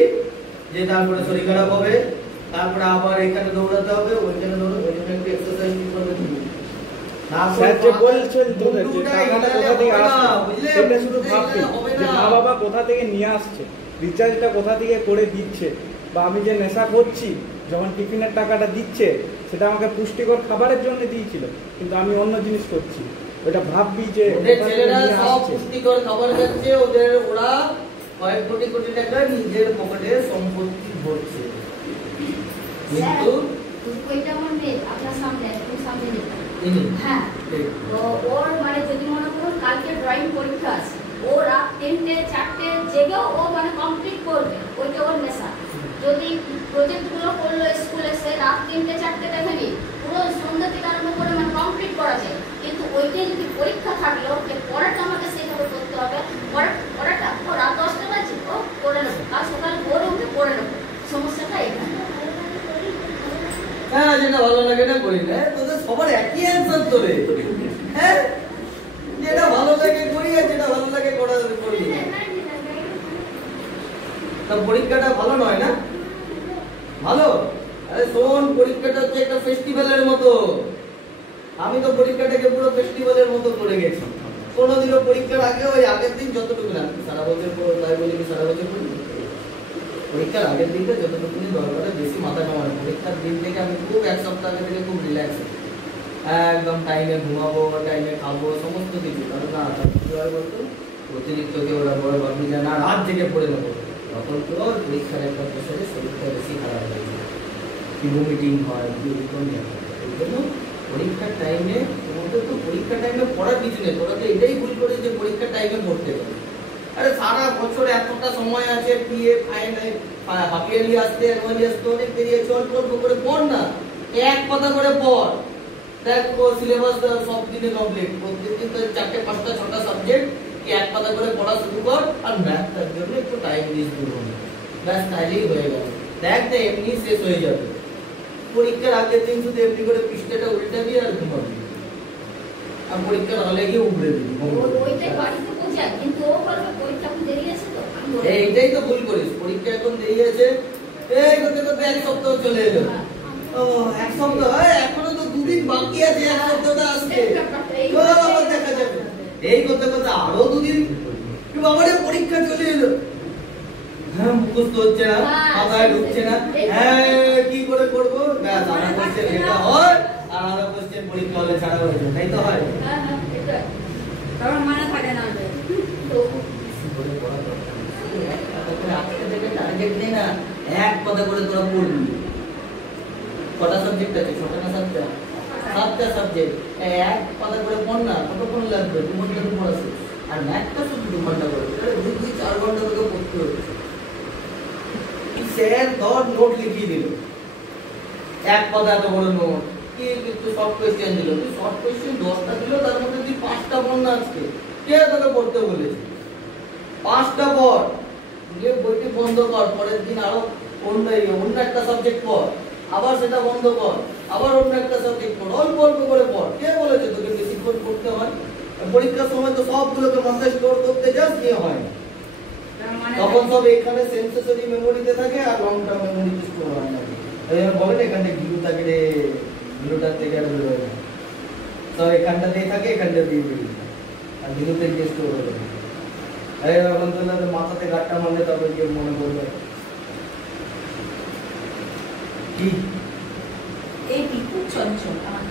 যে তারপরে শরীর খারাপ হবে, তারপরে আবার এখানে দৌড়াতে হবে, ওইখানে দৌড়াতে, ওইখানে একটু এক্সারসাইজ করবে তুমি। স্যার যে বলছেন তোদের যে টাকাটা কোথা থেকে আসছে সেটা শুধু ভাববি যে মা বাবা কোথা থেকে নিয়ে আসছে, রিচার্জটা কোথা থেকে করে দিচ্ছে, বা আমি যে নেশা করছি যখন টিফিনের টাকাটা দিচ্ছে সেটা আমাকে পুষ্টিকর খাবারের জন্য দিয়েছিল, কিন্তু আমি অন্য জিনিস করছি, ওটা ভাববি যে ওদের ছেলেরা সব পুষ্টিকর খাবার খাচ্ছে, ওদের ওরা কয়েক কোটি কোটি টাকা নিজের পকেটে সম্পত্তি ভরছে, কিন্তু ওইটা আমার মেয়ে আপনার সামনে একদম সামনে যেটা হ্যাঁ, তো ওর মানে যদি মনে করুন কালকে ড্রয়িং পরীক্ষা আছে, ও রাত 3টে 4টে জেগেও ও মানে কমপ্লিট করবে, ওইটা ওর নেশা। যদি প্রজেক্টগুলো করলো স্কুলে, সে রাত 3টে 4টে দেখেনি, পুরো সন্ধ্যা থেকে আরম্ভ করে মানে কমপ্লিট করা যায়, কিন্তু ওইটাই যদি পরীক্ষা থাকলো যে পড়াটা আমাকে সেইভাবে করতে হবে, পড়াটা ও রাত 10টা বাজে ও পড়ে নেবো, কাল সকালে ভোরে উঠে পড়ে নেবো, সমস্যাটা এখানে। হ্যাঁ যেটা ভালো লাগে না করি না, তোদের সবার একই অ্যান্সার তো রে, হ্যাঁ যেটা ভালো লাগে করি আর যেটা ভালো লাগে করা করি না। তা পরীক্ষাটা ভালো নয় না? ভালো? আরে শোন, পরীক্ষাটা হচ্ছে একটা ফেস্টিভ্যালের মতো, আমি তো পরীক্ষাটাকে পুরো ফেস্টিভ্যালের মতো করে গেছি। কোনোদিনও পরীক্ষার আগে ওই আগের দিন যতটুকু না, সারা বছর তাই বলি কি সারা বছর করি, পরীক্ষার আগের দিনটা যতটুকুনি দরকার বেশি মাথা কামানো, পরীক্ষার দিন থেকে আমি খুব এক সপ্তাহ আগে থেকে খুব রিল্যাক্স, একদম টাইমে ঘুমাবো, টাইমে খাবো, সমস্ত কিছু। কারণ না কি হয় বলতো, অতিরিক্ত কেউ ওরা বড় ভাবি যায় না রাত জেগে পড়ে নেবো, তখন তো পরীক্ষার একটা প্রেশারে শরীরটা বেশি খারাপ হয়ে যায়, ভমিটিং হয়, এই জন্য পরীক্ষার টাইমে তোমাদের তো পরীক্ষার টাইমে পড়ার কিছু নেই, তোরা তো এটাই ভুল করে যে পরীক্ষার টাইমে পড়তে পারে। আরে সারা বছরে এতটা সময় আছে, পিএ ফাইনাল হাফ ইয়ারলি আসতে, অ্যানুয়ালি আসতে অনেক দেরি আছে, অল্প অল্প করে পড় না, এক কথা করে পড়। দেখ সিলেবাস সব দিনে কমপ্লিট, প্রত্যেকদিন তো 4টে 5টা 6টা সাবজেক্ট, এক কথা করে পড়া শুরু কর, আর ম্যাথটার জন্য একটু টাইম দিস দেবো, ব্যাস তাইলেই হয়ে গেল। দেখ না এমনি শেষ হয়ে যাবে। পরীক্ষার আগের দিন শুধু এমনি করে পৃষ্ঠাটা উল্টাবি আর ঘুমাবি, আর পরীক্ষার হলে গিয়ে উবড়ে দিবি। ওইটাই বাড়িতে বোঝায়, কিন্তু ও বলবে পরীক্ষা এখন দেরি আছে তো। এইটাই তো ভুল করিস, পরীক্ষা এখন দেরি আছে, এই করতে করতে 1 সপ্তাহ চলে এলো। ও 1 সপ্তাহ, এখনো তো 2 দিন বাকি আছে, 1 সপ্তাহটা আসবে, আবার দেখা যাবে। এই করতে করতে আরো 2 দিন, বাবারে পরীক্ষা চলে এলো, হ্যাঁ মুখস্থ হচ্ছে না, মাথায় ঢুকছে না, হ্যাঁ কি করে করবো, ব্যাস আমার কোশ্চেন এটা হয়, আর আমার কোশ্চেন পরীক্ষা হলে ছাড়া হয়ে যায়, তাই তো হয়। কারণ মানে থাকে না তো আজকে থেকে টার্গেট নেই না, এক কথা করে তোরা পড়বি। কটা সাবজেক্ট আছে? 6টা না 7টা? 7টা সাবজেক্ট, এক কথা করে পড় না, কতক্ষণ লাগবে? 2 ঘন্টা তো পড়া শেষ। আর ম্যাথটা শুধু 2 ঘন্টা করে, 2-4 ঘন্টা তোকে পড়তে হবে। স্যার ধর নোট লিখিয়ে দিল, এক কথা এত বড় নোট, কি একটু শর্ট কোশ্চেন দিল, তুই শর্ট কোশ্চেন 10টা দিল, তার মধ্যে তুই 5টা পড় না আজকে, কে তোকে পড়তে বলেছে? 5টা পড়, যে বইটি বন্ধ কর, পরের দিন আরো অন্য একটা সাবজেক্ট পড়, আবার সেটা বন্ধ কর, আবার অন্য একটা সাবজেক্ট পড়, অল্প অল্প করে পড়। কে বলেছে তোকে বেশিক্ষণ পড়তে হয়? পরীক্ষার সময় তো সবগুলোকে মাথায় স্টোর করতে যাস, নিয়ে হয় না। তখন সব এখানে সেন্সেসরি মেমোরিতে থাকে আর লং টার্ম মেমোরিতে স্টোর হয় না। বলেন এখানে গিলু থাকে রে, গিলুটার থেকে আর বেরোয় না, সব এখানটা দিয়ে থাকে, এখানটা দিয়ে বেরিয়ে আর গিলুতে গিয়ে স্টোর হয়ে যায়। এখন তো মাথাতে গাঁটটা মারলে তবে গিয়ে মনে পড়বে কি এই খুব চঞ্চল, আমার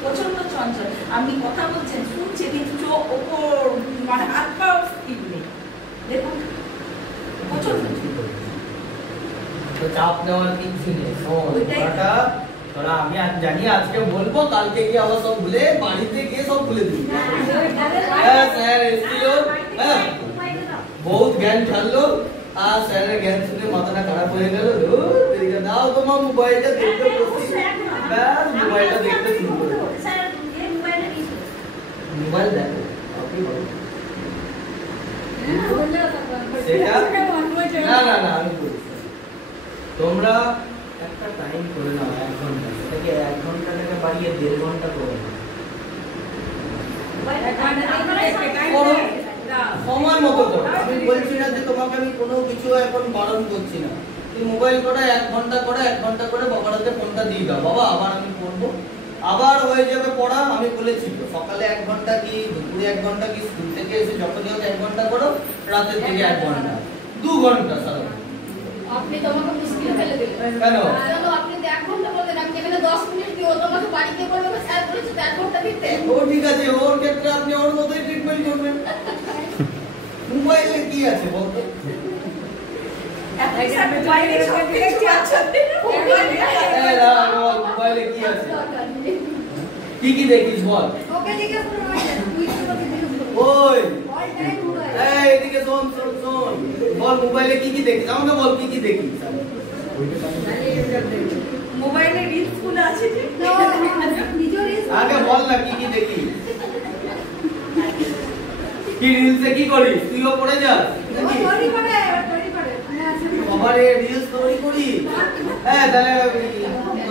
প্রচন্ড চঞ্চল। আপনি কথা বলছেন, শুনছে, কিন্তু চোখ ওপর, মানে হাত পা স্থির নেই। দেখুন প্রচন্ড তো চাপ নেওয়ার কিছু নেই। তোরা আমি জানি আজকে বলবো, কালকে গিয়ে আবার সব ভুলে, বাড়িতে গিয়ে সব ভুলে দিবি। হ্যাঁ স্যার এসেছিল, হ্যাঁ বহুত জ্ঞান ছাড়লো, আর স্যারের জ্ঞান শুনে মাথাটা খারাপ হয়ে গেল। দাও তোমার মোবাইলটা দেখতে বসছি, ব্যাস মোবাইলটা দেখতে শুরু করে। মোবাইল দেখো সেটা না না না, আমি বলছি তোমরা একটা টাইম করে নাও, 1 ঘন্টা, সেটাকে 1 ঘন্টা থেকে বাড়িয়ে 1.5 ঘন্টা করে নাও। সময় মতো করো, আমি বলছি না যে তোমাকে আমি কোনো কিছু এখন বারণ করছি না। তুমি মোবাইল করে 1 ঘন্টা করে 1 ঘন্টা করে বাবার হাতে ফোনটা দিয়ে দাও, বাবা আবার আমি পড়বো, আবার হয়ে যাবে পড়া। আমি বলেছি তো সকালে 1 ঘন্টা কি, দুপুরে 1 ঘন্টা কি, স্কুল থেকে এসে যখনই হোক 1 ঘন্টা করো, রাতের থেকে 1 ঘন্টা, 2 ঘন্টা সারা। আপনি তো আমাকে মুশকিল ফেলে দিলেন। কেন? কারণ আপনি তো 1 ঘন্টা বললেন, আমি যেখানে 10 মিনিট দিই, ও তোমাকে বাড়িতে বলবে স্যার বলেছে 1 ঘন্টা দিতে। ও ঠিক আছে, ওর ক্ষেত্রে আপনি ওর মতোই ট্রিটমেন্ট করবেন। মোবাইলে কি আছে বলতো? মোবাইলে কি আছে, কি কি দেখিস বল? ওকে জিজ্ঞেস করো, তুই তো বলতে দিস। ওই অল টাইম মোবাইল। এই এদিকে শোন শোন শোন, বল মোবাইলে কি কি দেখিস, আমাকে বল কি কি দেখিস? মোবাইলে রিলস গুলো আছে যে, নিজের রিলস আগে বল না কি কি দেখিস, কি রিলসে কি করিস, তুইও পড়ে যাস নাকি? তৈরি করে হ্যাঁ আছে। বাবারে রিলস তৈরি করি, হ্যাঁ তাহলে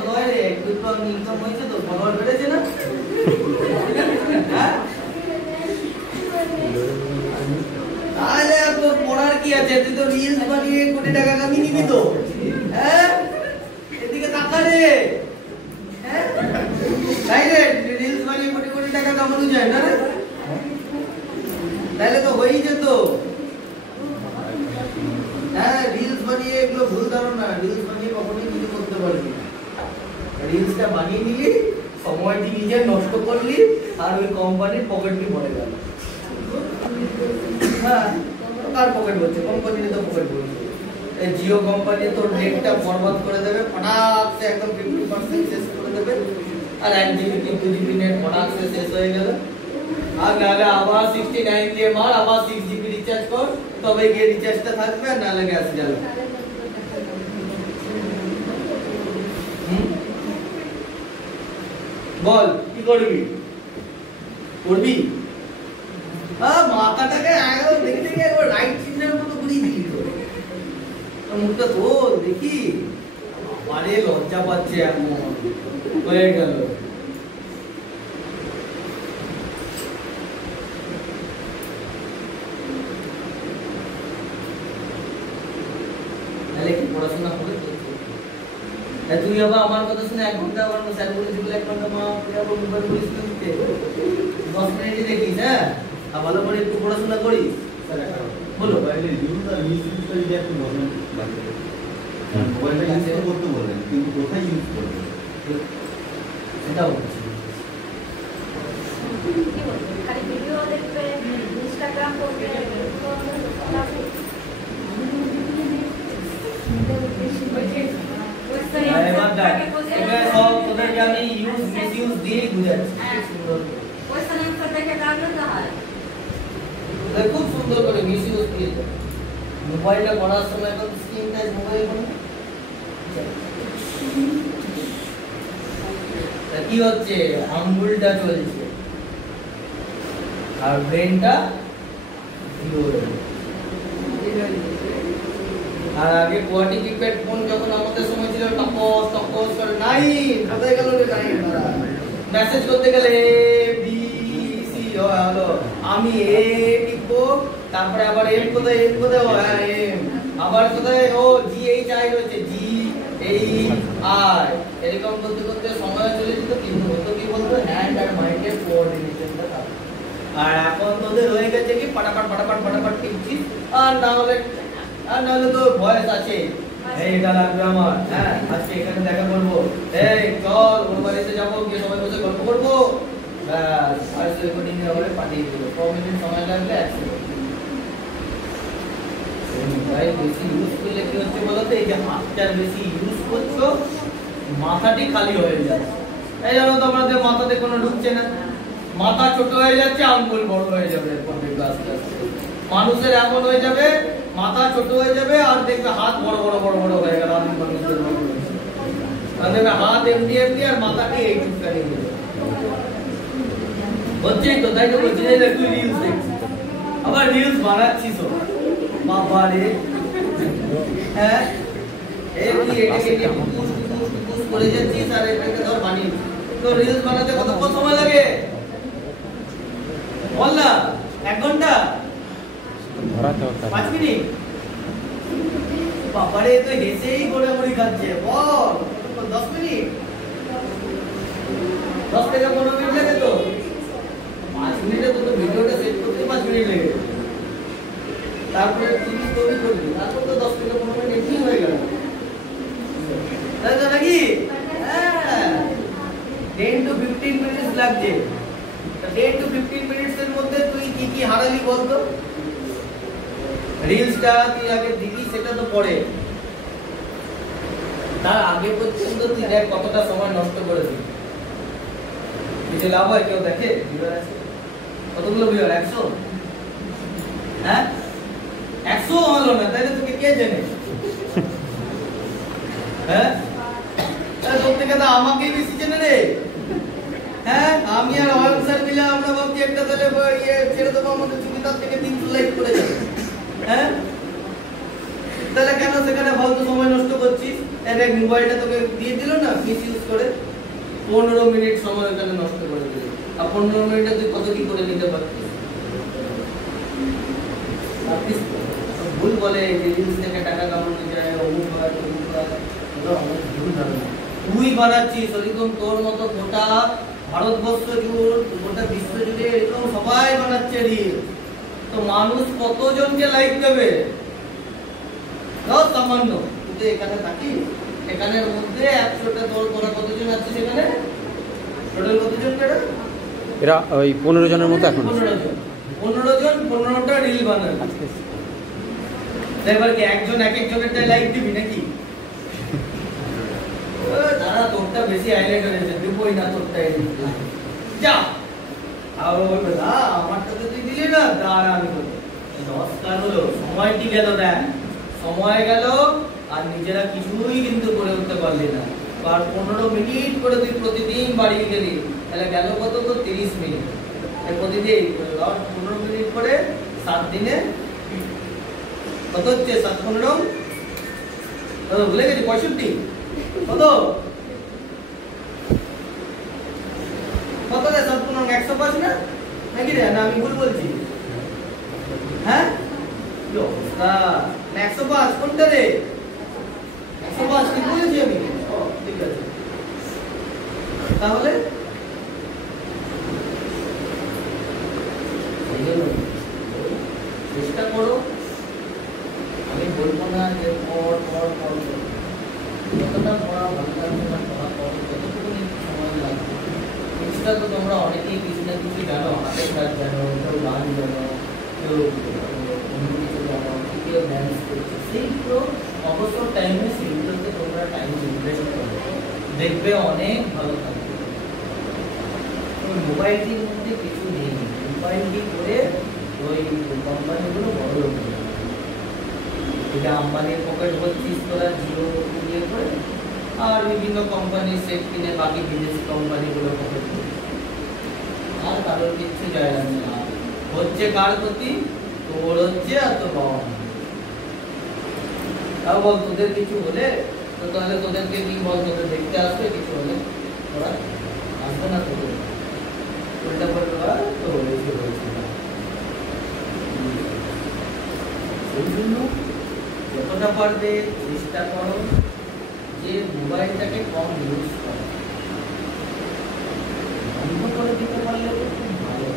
তোর একটু তো ইনকাম হয়েছে, তো ফলোয়ার বেড়েছে না? হ্যাঁ তাহলে আর তোর পড়ার কি আছে, তুই তো রিলস বানিয়ে কোটি টাকা কামিয়ে নিবি তো। হ্যাঁ এদিকে তাকা রে, হ্যাঁ তাই রে, রিলস বানিয়ে কোটি কোটি টাকা কামানো যায় না রে? তাহলে তো হয়েই যেত। হ্যাঁ রিলস বানিয়ে এগুলো ভুল ধারণা, রিলস বানিয়ে কখনোই কিছু করতে পারবি না। রিলসটা বানিয়ে নিলি, সময়টি নিজে নষ্ট করলি, আর ওই কোম্পানির পকেটটি ভরে গেল। হ্যাঁ কার পকেট বলছে? কোম্পানির তো পকেট বলছে। এই জিও কোম্পানি তোর নেটটা বরবাদ করে দেবে, ফটাক সে একদম 50% শেষ করে দেবে, আর 1 জিবি কি 2 জিবি নেট ফটাক সে শেষ হয়ে গেল। আর নাহলে আবার 69 দিয়ে মার, আবার 6 জিবি রিচার্জ কর, তবে গিয়ে রিচার্জটা থাকবে, আর নাহলে গ্যাস জ্বালা। বল কি করবি? করবি? মাথাটাকে দেখতে গিয়ে একবার রাইট চিহ্নের মতো ঘুরিয়ে দিলি তো, মুখটা তোর দেখি, আরে লজ্জা পাচ্ছে এখন, হয়ে গেল। তাহলে কি পড়াশোনা হবে? তুই আবার আমার কথা শুনে 1 ঘন্টা, আবার স্যার বলেছি বলে 1 ঘন্টা মা তুই আবার মোবাইল করিস না, 10 মিনিটই দেখিস। হ্যাঁ আর ভালো করে একটু পড়াশোনা করিস। বলো মোবাইলে ইউজ আর মিসইউজটা যদি একটু বলেন, মোবাইলটা ইউজ করতে বলেন, কিন্তু কোথায় ইউজ করবেন সেটা বলছি। খালি ভিডিও দেখবে, ইনস্টাগ্রাম করবে, সব তোদেরকে আমি ইউজ মিসইউজ দিয়ে বুঝাচ্ছি। কোশ্চেন আনসার দেখে কাটলে তো হয়। খুব সুন্দর করে মিসইউজ দিয়ে দেয়। মোবাইলটা পড়ার সময় তো স্ক্রিন টাচ মোবাইল তা কি হচ্ছে, আঙ্গুলটা চলছে আর ব্রেনটা আর আগে কোয়াটি কিপ্যাড ফোন যখন আমাদের সময় ছিল টপস টপস করে নাই, কোথায় গেল রে নাই, মেসেজ করতে গেলে বি সি হলো, আমি এ টিপবো, তারপরে আবার এম কোথায়, এম কোথায়, ও হ্যাঁ এম, আবার কোথায় ও জি এইচ আই রয়েছে, জি এইচ আই, এরকম করতে করতে সময় চলে যেত, কিন্তু হতো কি বলতো, হ্যান্ড আর মাইন্ডের কোঅর্ডিনেশনটা থাকতো। আর এখন তোদের হয়ে গেছে কি পাটাপাট পাটাপাট পাটাপাট টিপছিস, আর না হলে তো ভয়েস আছে, এই এটা লাগবে আমার, হ্যাঁ আজকে এখানে দেখা করবো, এই চল ওর বাড়িতে যাবো, গিয়ে সবাই বসে গল্প করবো, ব্যাস আর রেকর্ডিং এ হবে, পাঠিয়ে দিবো, 4 মিনিট সময় লাগবে, 1 সেকেন্ড। তাই বেশি ইউজ করলে কি হচ্ছে বলতো, এই যে হাতটা বেশি ইউজ করছো, মাথাটি খালি হয়ে যাচ্ছে। এই জানো তোমাদের মাথাতে কোনো ঢুকছে না, মাথা ছোট হয়ে যাচ্ছে, আঙ্গুল বড় হয়ে যাবে, আস্তে আস্তে মানুষের এমন হয়ে যাবে, মাথা ছোট হয়ে যাবে আর দেখবে হাত বড় বড় বড় বড় হয়ে গেল, আদিম মানুষদের মতো দেখবে হাত এমনি এমনি আর মাথাটি এইটুকখানি হচ্ছে তো, তাই তো বলছি যে তুই রিলস দেখছিস, আবার রিলস বানাচ্ছিস, বাবা রে, হ্যাঁ এই তুই এটাকে পুশ করে যাচ্ছিস আর এটাকে ধর বানিয়ে, তো রিলস বানাতে কতক্ষণ সময় লাগে বল না, 1 ঘন্টা 5 মিনিট, বাবারে তো হেসেই গোড়াগড়ি খাচ্ছে, বল 10 মিনিট, 10 থেকে 15 মিনিট লাগে তো, 5 মিনিটে তো ভিডিওটা সেট করতে 5 মিনিট লেগে, তারপরে তুমি তৈরি করবি, তারপর তো 10 থেকে 15 মিনিট এমনি হয়ে গেল, তাই তো নাকি? হ্যাঁ 10 to 15 মিনিট লাগছে, 10 to 15 মিনিটস এর মধ্যে তুই কি কি হারালি বলতো, রিলসটা তুই আগে দিবি সেটা তো পরে, তার আগে পর্যন্ত তুই দেখ কতটা সময় নষ্ট করে দিবি, কিছু লাভ হয়, কেউ দেখে ভিউয়ার আছে কতগুলো ভিউয়ার, 100, হ্যাঁ 100 হলো না, তাইলে তোকে কে জানে, হ্যাঁ তাহলে তোর থেকে তো আমাকেই বেশি চেনে রে, হ্যাঁ আমি আর অয়ন স্যার মিলে আমরা ভাবছি একটা তাহলে ইয়ে ছেড়ে দেবো, আমাদের চুকিদার থেকে 300 লাইক করে যাবে, হ্যাঁ তাহলে কেন সেখানে ফালতু সময় নষ্ট করছিস, এই মোবাইলটা তোকে দিয়ে দিল না মিস ইউজ করে, 15 মিনিট সময় ওখানে নষ্ট করে দিল, আর 15 মিনিটে তুই কত কি করে নিতে পারছিস, ভুল বলে যে রিলস থেকে টাকা কামানো যায়, অমুক হয় তমুক হয়, এগুলো অনেক ভুল ধারণা, তুই বানাচ্ছিস, ওরকম তোর মতো গোটা ভারতবর্ষ জুড়ে, গোটা বিশ্ব জুড়ে এরকম সবাই বানাচ্ছে রিল, তো মানুষ কতজনকে লাইক দেবে, সামান্য, কিন্তু এখানে থাকি, এখানের মধ্যে 100টা তোরা কতজন আছিস এখানে, টোটাল কতজন কেটে, এরা ওই 15 জনের মতো, এখন 15 জন 15টা রিল বানাবে, এবার কি একজন এক একজনেরটা লাইক দিবি নাকি, তারা তোরটা বেশি হাইলাইট হয়েছে, দিবই না তোরটা, যা আর বলবে না আমারটাতে তুই দিলি না, দাঁড়া আমি করবো, 10 কার হলো, সময়টি গেল, দেখ সময় গেল, আর নিজেরা কিছুই কিন্তু করে উঠতে পারলি না, আর 15 মিনিট করে তুই প্রতিদিন বাড়িয়ে গেলি, তাহলে গেল কত, তো 30 মিনিট, প্রতিদিন 15 মিনিট করে 7 দিনে কত হচ্ছে, 7-15 কত ভুলে গেছি, 65 কত কত রে, 7-15 105 না নাকি রে, না আমি ভুল বলছি, হ্যাঁ 105 কোনটা রে, 105 কি বলেছি আমি, ঠিক আছে, তাহলে চেষ্টা করো, আমি বলবো না যে পড় পড় পড়, যতটা পড়া ভালো লাগবে না পড়া পড়ো, যতটুকু সময় লাগবে, এক্সট্রা তো তোমরা অনেকেই কিছু না কিছু জানো, হাতের কাজ জানো, কেউ গান জানো, কেউ অন্য কিছু জানো, কেউ ড্যান্স করছে, সেইগুলো অবসর টাইমে সেইগুলোতে তোমরা টাইম ইনভেস্ট করো, দেখবে অনেক ভালো থাকবে। মোবাইলটির মধ্যে কিছু নেই, মোবাইলটি করে ওই কোম্পানিগুলো বড় লোক, এটা আম্বানির পকেট ভর্তিস তোরা জিও ইয়ে করে, আর বিভিন্ন কোম্পানির সেট কিনে বাকি বিদেশি কোম্পানিগুলো আর কারোর কিচ্ছু যায় আসে না। হচ্ছে কার ক্ষতি? তোর হচ্ছে আর তোর বাবা। তাও বল তোদের কিছু হলে তো তাহলে তোদেরকে কি বল, তোদের দেখতে আসবে কিছু হলে? ওরা আসবে না তোদের, উল্টা পড়বে তো হয়েছে হয়েছে। সেই জন্য যতটা পারবে চেষ্টা করো যে মোবাইলটাকে কম ইউজ করো। বন্ধ করে দিতে পারলে তো খুব ভালো।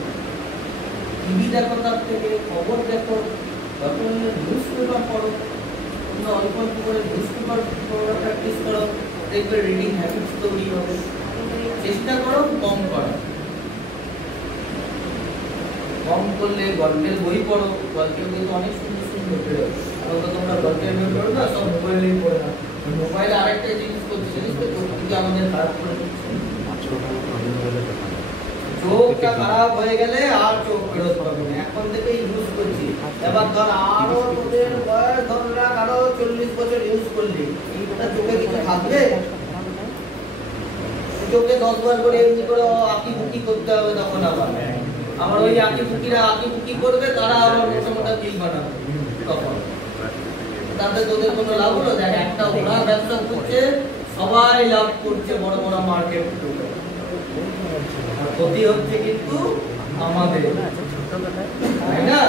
টিভি দেখো, তার থেকে খবর দেখো, তারপরে নিউজ পেপার পড়ো। তোমরা অল্প অল্প করে নিউজ পেপার পড়া প্র্যাকটিস করো, দেখবে রিডিং হ্যাবিটস তৈরি হবে। চেষ্টা করো কম করা। কম করলে গল্পের বই পড়ো, গল্পের বই তো অনেক সুন্দর সুন্দর বেরোয়। আর তোমরা গল্পের বই পড়ো না, সব মোবাইলেই পড়ে না। মোবাইলে আরেকটা জিনিস করছে, জিনিস তো চোখটিকে আমাদের খারাপ করে দিচ্ছে। চোখটা খারাপ হয়ে গেলে আর চোখ ফেরত পাবে না। এখন থেকে ইউজ করছি, এবার ধর আরো তোদের বয়স ধর রাখ, আরো 40 বছর ইউজ করলি, এইটা চোখে কিছু থাকবে? চোখে 10 বার করে এমনি করে আঁকি বুকি করতে হবে। তখন আবার ওই আঁকি বুকি করবে, তারা আবার মোটা মোটা বিল বানাবে। তখন তাতে তোদের কোনো লাভ হলো? দেখ, একটা ওরা ব্যবসা করছে, সবাই লাভ করছে, বড় বড় মার্কেট। ক্ষতি হচ্ছে কিন্তু আমাদের, তাই না?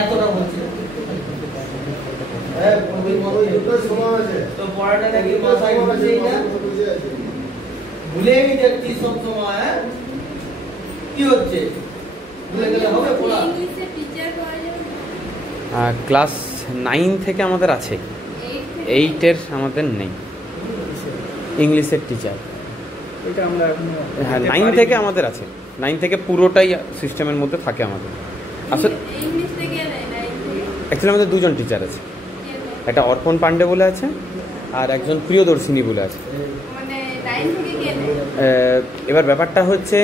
এতটা বলছি তো পড়াটা নাকি মাথায় ঢুকছেই না, ভুলেই যাচ্ছি সব সময়। কি হচ্ছে? ভুলে গেলে হবে পড়া? ক্লাস 9 থেকে আমাদের আছে, 8-এর আমাদের নেই ইংলিশের টিচার। এটা আমরা এখন হ্যাঁ 9 থেকে আমাদের আছে, 9 থেকে পুরোটাই সিস্টেমের মধ্যে থাকে আমাদের। আসলে অ্যাকচুয়ালি আমাদের দুজন টিচার আছে, একটা অর্পণ পান্ডে বলে আছে আর একজন প্রিয়দর্শিনী বলে আছে। এবার ব্যাপারটা হচ্ছে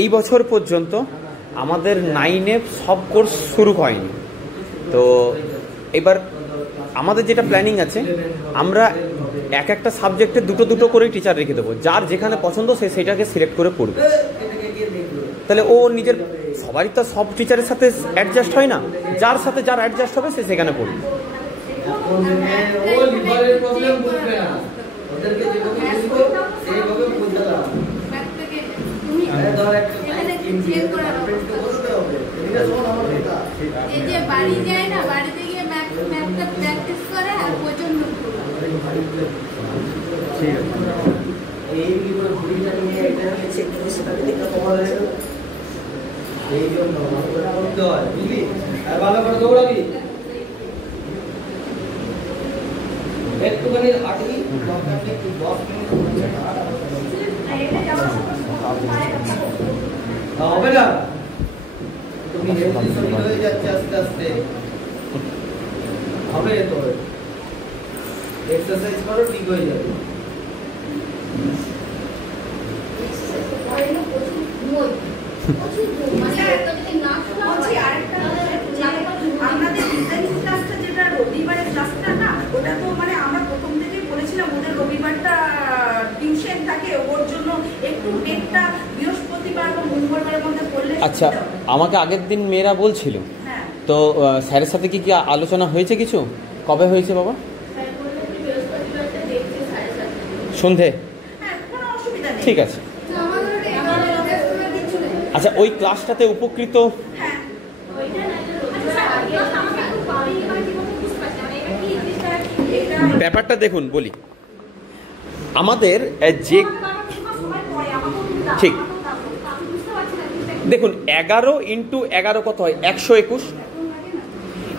এই বছর পর্যন্ত আমাদের 9-এ সব কোর্স শুরু হয়নি। তো এবার আমাদের যেটা প্ল্যানিং আছে, আমরা এক একটা সাবজেক্টে দুটো দুটো করেই টিচার রেখে দেবো, যার যেখানে পছন্দ সে সেটাকে সিলেক্ট করে পড়বে। তাহলে ও নিজের, সবারই তো সব টিচারের সাথে অ্যাডজাস্ট হয় না, যার সাথে যার অ্যাডজাস্ট হবে সে সেখানে পড়বে। এই যে বাড়ি যায় না, বাড়িতে গিয়ে ম্যাথটা প্র্যাকটিস করে আর পর্যন্ত ঠিক আছে। এই কি করে ঘুরিটা নিয়ে এটা চেক করে সেটা দেখতে পাওয়া যায় না, এই জন্য ভালো করে করতে হয়, বুঝলি? আর ভালো করে দৌড়াবি, একটুখানি হাঁটবি, দরকার নেই 10 মিনিট হবে না। তুমি হেলদি শরীর হয়ে যাচ্ছে আস্তে আস্তে, হবে তো। এক্সারসাইজ করো, ঠিক হয়ে যাবে। আমাদের ডিজাইন ক্লাসটা যেটা রবিবারের ক্লাসটা না, ওটা তো মানে আমরা প্রথম থেকেই বলেছিলাম ওদের রবিবারটা টিউশন থাকে, ওর জন্য একটু ডেটটা বৃহস্পতিবার বা মঙ্গলবারের মধ্যে করলে। আচ্ছা, আমাকে আগের দিন মেয়েরা বলছিল, তো স্যারের সাথে কি আলোচনা হয়েছে? কিছু কবে হয়েছে বাবা? সন্ধে? ঠিক আছে। আচ্ছা, ওই ক্লাসটাতে উপকৃত ব্যাপারটা দেখুন বলি, আমাদের যে ঠিক দেখুন 11 × 11 কত হয়? 121।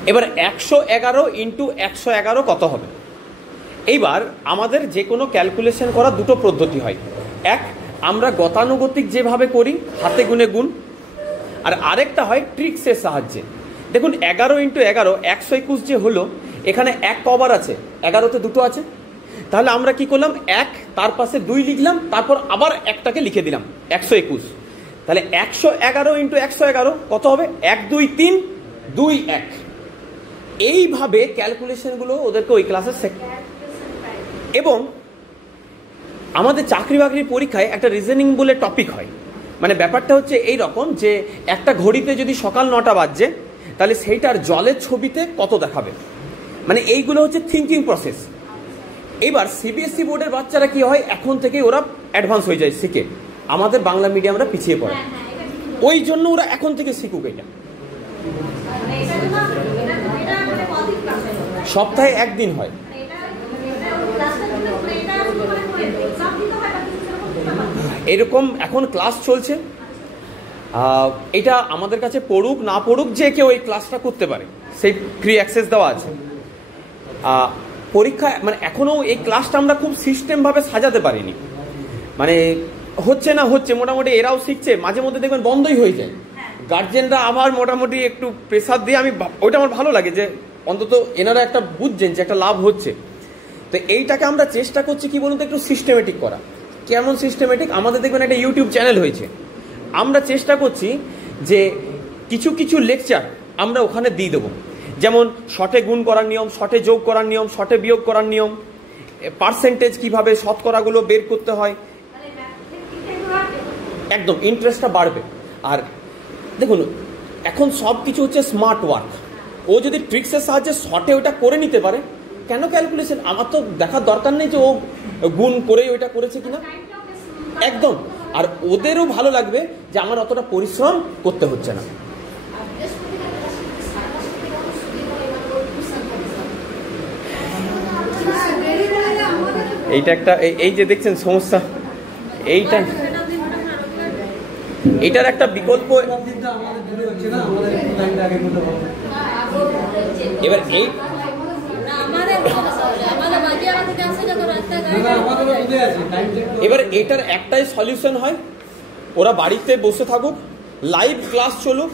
এবার 111 × 111 কত হবে? এইবার আমাদের যে কোনো ক্যালকুলেশন করার দুটো পদ্ধতি হয়। এক, আমরা গতানুগতিক যেভাবে করি, হাতে গুনে গুণ, আর আরেকটা হয় ট্রিক্সের সাহায্যে। দেখুন 11 × 11 121 যে হলো, এখানে 1 কবার আছে? 11তে দুটো আছে। তাহলে আমরা কি করলাম, 1 তার পাশে 2 লিখলাম, তারপর আবার একটাকে লিখে দিলাম 121। তাহলে 111 × 111 কত হবে? 1 2 3 2 1 এইভাবে ক্যালকুলেশনগুলো ওদেরকে ওই ক্লাসে এবং আমাদের চাকরি বাকরির পরীক্ষায় একটা রিজনিং বলে টপিক হয়। মানে ব্যাপারটা হচ্ছে এই রকম যে একটা ঘড়িতে যদি সকাল 9টা বাজছে তাহলে সেইটার জলের ছবিতে কত দেখাবে, মানে এইগুলো হচ্ছে থিঙ্কিং প্রসেস। এবার সিবিএসসি বোর্ডের বাচ্চারা কি হয়, এখন থেকেই ওরা অ্যাডভান্স হয়ে যায় শিখে, আমাদের বাংলা মিডিয়ামরা পিছিয়ে পড়ে, ওই জন্য ওরা এখন থেকে শিখুক। এটা সপ্তাহে একদিন হয়। এরকম এখন ক্লাস চলছে, এটা আমাদের কাছে পড়ুক না পড়ুক যে কেউ এই ক্লাসটা করতে পারে, সেই ফ্রি অ্যাক্সেস দেওয়া আছে। পরীক্ষা মানে এখনও এই ক্লাসটা আমরা খুব সিস্টেমভাবে সাজাতে পারিনি, মানে হচ্ছে না হচ্ছে, মোটামুটি এরাও শিখছে, মাঝে মধ্যে দেখবেন বন্ধই হয়ে যায়, গার্জেনরা আবার মোটামুটি একটু প্রেসার দিয়ে, আমি ওইটা আমার ভালো লাগে যে অন্তত এনারা একটা বুঝছেন যে একটা লাভ হচ্ছে। তো এইটাকে আমরা চেষ্টা করছি কি বলুন তো, একটু সিস্টেমেটিক করা। কেমন সিস্টেমেটিক, আমাদের দেখবেন একটা ইউটিউব চ্যানেল হয়েছে, আমরা চেষ্টা করছি যে কিছু কিছু লেকচার আমরা ওখানে দিয়ে দেবো, যেমন শর্টে গুণ করার নিয়ম, শর্টে যোগ করার নিয়ম, শর্টে বিয়োগ করার নিয়ম, পার্সেন্টেজ কিভাবে শতকরাগুলো বের করতে হয়, একদম ইন্টারেস্টটা বাড়বে। আর দেখুন এখন সব কিছু হচ্ছে স্মার্ট ওয়ার্ক, ও যদি ট্রিক্সের সাহায্যে শর্টে ওটা করে নিতে পারে, কেন ক্যালকুলেশন আমার তো দেখার দরকার নেই যে ও গুণ করেই ওইটা করেছে কিনা, একদম। আর ওদেরও ভালো লাগবে যে আমার অতটা পরিশ্রম করতে হচ্ছে না। এইটা একটা এই যে দেখছেন সমস্যা, এইটার একটা বিকল্প। এবার এই এবার এটার একটাই সলিউশন হয়, ওরা বাড়িতে বসে থাকুক, লাইভ ক্লাস চলুক,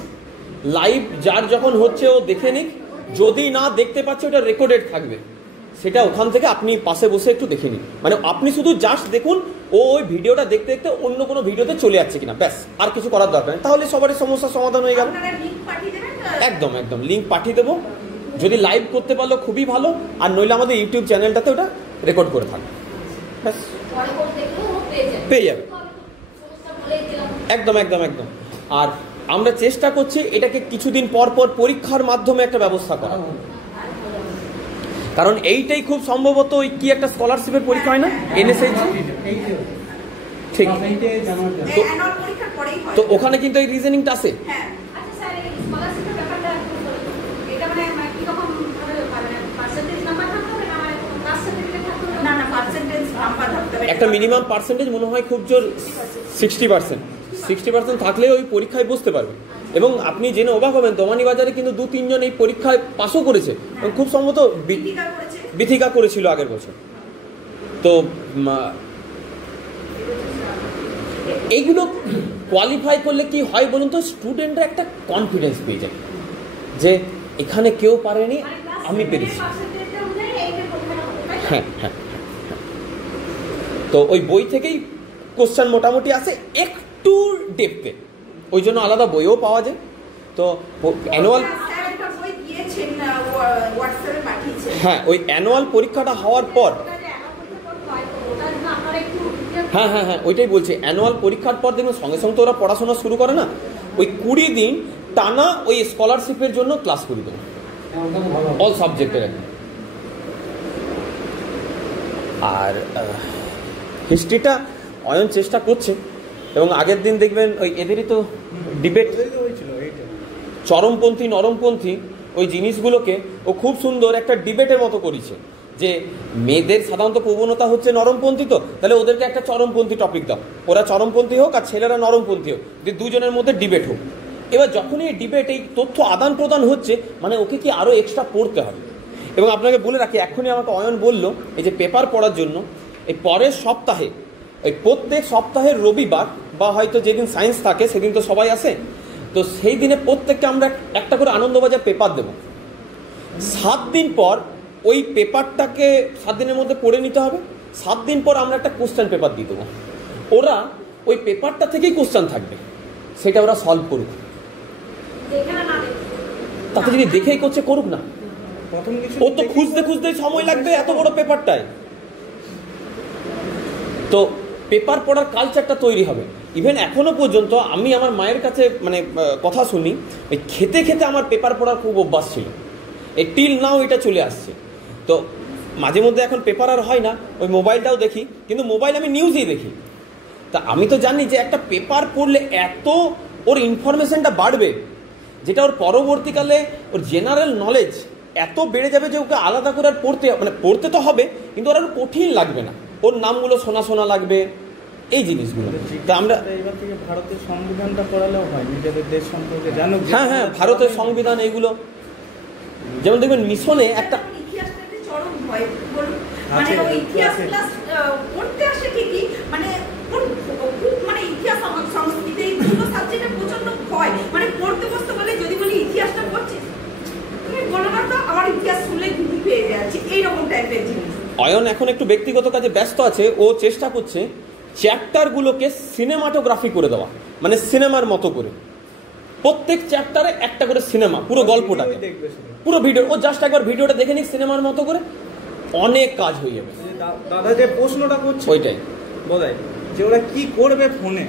লাইভ যার যখন হচ্ছে ও দেখে নিক, যদি না দেখতে পাচ্ছে ওটা রেকর্ডেড থাকবে, সেটা ওখান থেকে আপনি পাশে বসে একটু দেখে নিন, মানে আপনি শুধু জাস্ট দেখুন ও ওই ভিডিওটা দেখতে দেখতে অন্য কোনো ভিডিওতে চলে যাচ্ছে কিনা, ব্যাস, আর কিছু করার দরকার নেই, তাহলে সবারই সমস্যার সমাধান হয়ে গেল। একদম একদম লিঙ্ক পাঠিয়ে দেবো, যদি লাইভ করতে পারলো খুবই ভালো, আর নইলে আমাদের ইউটিউব চ্যানেলটাতে ওটা রেকর্ড করে থাকবে, ব্যাস পেয়ে যাবে। একদম একদম একদম। আর আমরা চেষ্টা করছি এটাকে কিছুদিন পর পর পরীক্ষার মাধ্যমে একটা ব্যবস্থা করা, কারণ এইটাই খুব সম্ভবত ওই কি একটা স্কলারশিপের পরীক্ষা হয় না, এনএসএইচ, ঠিক, তো ওখানে কিন্তু এই রিজনিংটা আছে। একটা মিনিমাম পার্সেন্টেজ মনে হয় খুব জোর 60% থাকলে ওই পরীক্ষায় বসতে পারবে। এবং আপনি জেনে অবাক হবেন, দমানি বাজারে কিন্তু 2-3 জন এই পরীক্ষায় পাসও করেছে, খুব সম্ভবত বিথিকা করেছিল আগের বছর। তো এইগুলো কোয়ালিফাই করলে কি হয় বলুন তো, স্টুডেন্টরা একটা কনফিডেন্স পেয়ে যায় যে এখানে কেউ পারেনি, আমি পেরেছি। হ্যাঁ হ্যাঁ, তো ওই বই থেকেই কোশ্চেন মোটামুটি আসে একটু ডেপথে, ওই জন্য আলাদা বইও পাওয়া যায়। তো অ্যানুয়াল, হ্যাঁ ওই অ্যানুয়াল পরীক্ষাটা হওয়ার পর, হ্যাঁ হ্যাঁ হ্যাঁ ওইটাই বলছি, অ্যানুয়াল পরীক্ষার পর দেখুন সঙ্গে সঙ্গে তো ওরা পড়াশোনা শুরু করে না, ওই 20 দিন টানা ওই স্কলারশিপের জন্য ক্লাস করে দেবে, অল সাবজেক্টের। আর হিস্ট্রিটা অয়ন চেষ্টা করছে, এবং আগের দিন দেখবেন ওই এদেরই তো ডিবেট, চরমপন্থী নরমপন্থী ওই জিনিসগুলোকে ও খুব সুন্দর একটা ডিবেটের মতো করেছে, যে মেয়েদের সাধারণত প্রবণতা হচ্ছে নরমপন্থী, তো তাহলে ওদেরকে একটা চরমপন্থী টপিক দাও, ওরা চরমপন্থী হোক আর ছেলেরা নরমপন্থী হোক, দুজনের মধ্যে ডিবেট হোক। এবার যখনই এই ডিবেট, এই তথ্য আদান প্রদান হচ্ছে, মানে ওকে কি আরও এক্সট্রা পড়তে হবে। এবং আপনাকে বলে রাখি, এখনই আমাকে অয়ন বলল এই যে পেপার পড়ার জন্য, এই পরের সপ্তাহে, এই প্রত্যেক সপ্তাহের রবিবার বা হয়তো যেদিন সায়েন্স থাকে সেদিন তো সবাই আসে, তো সেই দিনে প্রত্যেককে আমরা একটা করে আনন্দবাজার পেপার দেব। 7 দিন পর ওই পেপারটাকে 7 দিনের মধ্যে পড়ে নিতে হবে, 7 দিন পর আমরা একটা কোশ্চেন পেপার দিয়ে দেবো, ওরা ওই পেপারটা থেকেই কোশ্চেন থাকবে, সেটা ওরা সলভ করুক। তাতে যদি দেখেই করছে করুক না, প্রথম কিছু ও তো খুঁজতে খুঁজতে সময় লাগবে এত বড় পেপারটায়। তো পেপার পড়ার কালচারটা তৈরি হবে। ইভেন এখনো পর্যন্ত আমি আমার মায়ের কাছে মানে কথা শুনি, ওই খেতে খেতে আমার পেপার পড়ার খুব অভ্যাস ছিল, এই টিল নাও এটা চলে আসছে। তো মাঝে মধ্যে এখন পেপার আর হয় না, ওই মোবাইলটাও দেখি, কিন্তু মোবাইল আমি নিউজই দেখি। তা আমি তো জানি যে একটা পেপার পড়লে এত ওর ইনফরমেশনটা বাড়বে, যেটা ওর পরবর্তীকালে ওর জেনারেল নলেজ এত বেড়ে যাবে যে ওকে আলাদা করে আর পড়তে তো হবে, কিন্তু ওর আর কঠিন লাগবে না, ওর নামগুলো শোনা শোনা লাগবে, এই জিনিসগুলো। তা আমরা এবার থেকে ভারতের সংবিধানটা পড়ালেও হয়, নিজেদের দেশ সম্পর্কে জানুক। হ্যাঁ হ্যাঁ, ভারতের সংবিধান এইগুলো, যেমন দেখবেন মিশনে একটা ইতিহাসটাতে চরম ভয় বলুন, মানে ওই ইতিহাস ক্লাস পড়তে আসে ঠিকই, মানে খুব মানে ইতিহাস সংস্কৃতি এই দুটো সাবজেক্টে প্রচন্ড ভয়, মানে পড়তে বসতে বলে যদি বলি ইতিহাসটা পড়ছে তুমি বলো না তো আমার ইতিহাস শুনলে ঘুম পেয়ে যাচ্ছে, এইরকম টাইপের জিনিস। অয়ন এখন একটু ব্যক্তিগত কাজে ব্যস্ত আছে, ও চেষ্টা করছে চ্যাপ্টারগুলোকে সিনেমাটোগ্রাফি করে দেওয়া, মানে সিনেমার মতো করে প্রত্যেক চ্যাপ্টারে একটা করে সিনেমা, পুরো গল্পটাকে পুরো ভিডিও, ও জাস্ট একবার ভিডিওটা দেখে নিক সিনেমার মতো করে, অনেক কাজ হয়ে যাবে। দাদা যে প্রশ্নটা করছে ওইটাই বোধহয় যে ওরা কি করবে ফোনে,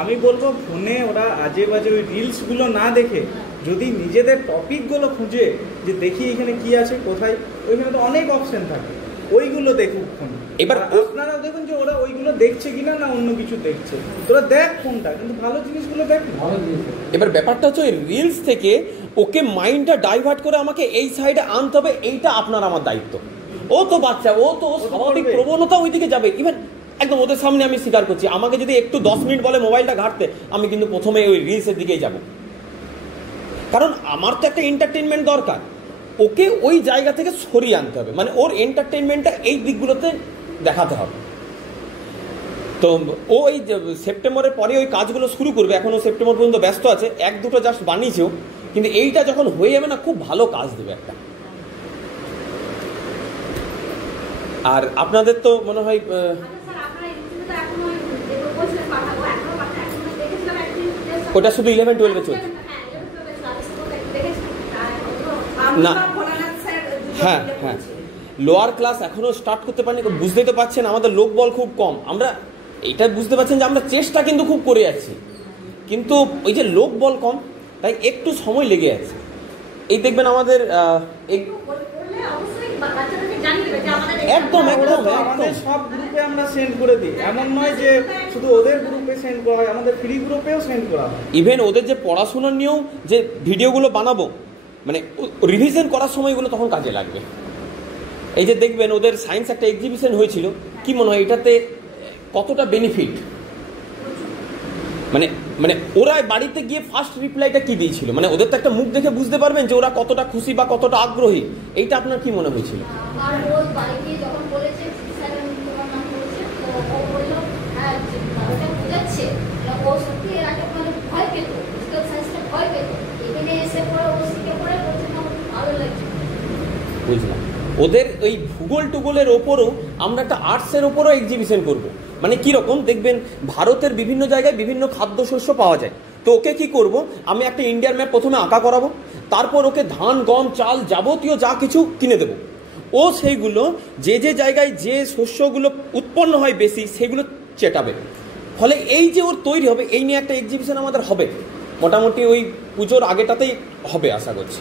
আমি বলবো ফোনে ওরা আজে বাজে ওই রিলসগুলো না দেখে যদি নিজেদের টপিকগুলো খুঁজে যে দেখি এখানে কি আছে কোথায়, ওইখানে তো অনেক অপশন থাকে, ওইগুলো দেখুক ফোনে। এবার আপনারাও দেখুন যে ওরা ওইগুলো দেখছে কিনা না অন্য কিছু দেখছে, তোরা দেখ ফোনটা, কিন্তু ভালো জিনিসগুলো দেখ। এবার ব্যাপারটা হচ্ছে ওই রিলস থেকে ওকে মাইন্ডটা ডাইভার্ট করে আমাকে এই সাইডে আনতে হবে, এইটা আপনার আমার দায়িত্ব। ও তো বাচ্চা, ও তো স্বাভাবিক প্রবণতা ওইদিকে যাবে। ইভেন একদম ওদের সামনে আমি স্বীকার করছি, আমাকে যদি একটু 10 মিনিট বলে মোবাইলটা ঘাঁটতে, আমি কিন্তু প্রথমে ওই রিলসের দিকেই যাব, কারণ আমার তো একটা এন্টারটেনমেন্ট দরকার। ওকে ওই জায়গা থেকে সরিয়ে আনতে হবে, মানে ওর এন্টারটেনমেন্টটা এই দিকগুলোতে দেখাতে হবে। তো ও এই সেপ্টেম্বরের পরে ওই কাজগুলো শুরু করবে, এখনো সেপ্টেম্বর পর্যন্ত ব্যস্ত আছে, 1-2টো জাস্ট বানিয়েছেও, কিন্তু এইটা যখন হয়ে যাবে না খুব ভালো কাজ দেবে একটা। আর আপনাদের তো মনে হয় ওটা শুধু 11-12 চলছে না? হ্যাঁ হ্যাঁ, লোয়ার ক্লাস এখনো স্টার্ট করতে পারিনি, বুঝতেই তো পারছেন আমাদের লোকবল খুব কম। আমরা এটা বুঝতে পারছেন যে আমরা চেষ্টা কিন্তু খুব করে যাচ্ছি, কিন্তু ওই যে লোকবল কম, তাই একটু সময় লেগে যাচ্ছে। এই দেখবেন আমাদের একদম একদম আমাদের সব গ্রুপে আমরা সেন্ড করে দিই, এমন নয় যে শুধু ওদের গ্রুপে সেন্ড করা হয়, আমাদের ফ্রি গ্রুপেও সেন্ড করা হয়। ইভেন ওদের যে পড়াশোনা নিয়েও যে ভিডিওগুলো বানাবো, মানে রিভিশন করার সময়গুলো তখন কাজে লাগবে। এই যে দেখবেন ওদের সায়েন্স একটা এক্সিবিশন হয়েছিল, কি মনে হয় এটাতে কতটা বেনিফিট, মানে মানে ওরা বাড়িতে গিয়ে ফার্স্ট রিপ্লাইটা কি দিয়েছিল, মানে ওদের তো একটা মুখ দেখে বুঝতে পারবেন যে ওরা কতটা খুশি বা কতটা আগ্রহী। এইটা আপনার কি মনে হয়েছিল? আর ওর বাড়িতে যখন বলেছে স্যার তোমার নাম বলেছে, তো ও বললো হ্যাঁ ওটা বোঝাচ্ছে, ও সত্যি এর আগে মানে ভয় পেত, ফিজিক্যাল সায়েন্সটা ভয় পেত, এখানে এসে পরে ও শিখে পড়ে বলছে না ভালো লাগছে। বুঝলাম। ওদের ওই ভূগোল টুগোলের ওপরও আমরা একটা আর্টসের ওপরও এক্সিবিশন করব। মানে কীরকম দেখবেন ভারতের বিভিন্ন জায়গায় বিভিন্ন খাদ্যশস্য পাওয়া যায়, তো ওকে কি করব, আমি একটা ইন্ডিয়ার ম্যাপ প্রথমে আঁকা করাবো, তারপর ওকে ধান গম চাল যাবতীয় যা কিছু কিনে দেবো, ও সেইগুলো যে যে জায়গায় যে শস্যগুলো উৎপন্ন হয় বেশি সেগুলো চেটাবে। ফলে এই যে ওর তৈরি হবে, এই নিয়ে একটা এক্সিবিশন আমাদের হবে, মোটামুটি ওই পুজোর আগেটাতেই হবে আশা করছি।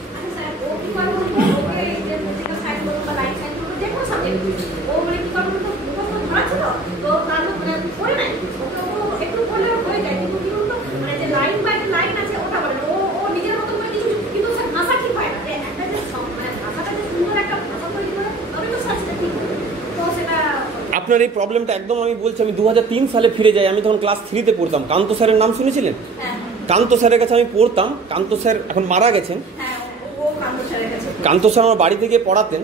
আপনার এই প্রবলেমটা একদম আমি বলছি, আমি 2003 সালে ফিরে যাই, আমি তখন ক্লাস 3-তে পড়তাম। কান্ত স্যারের নাম শুনেছিলেন? কান্ত স্যারের কাছে আমি পড়তাম। কান্ত স্যার এখন মারা গেছেন। কান্ত স্যার আমার বাড়ি থেকে পড়াতেন।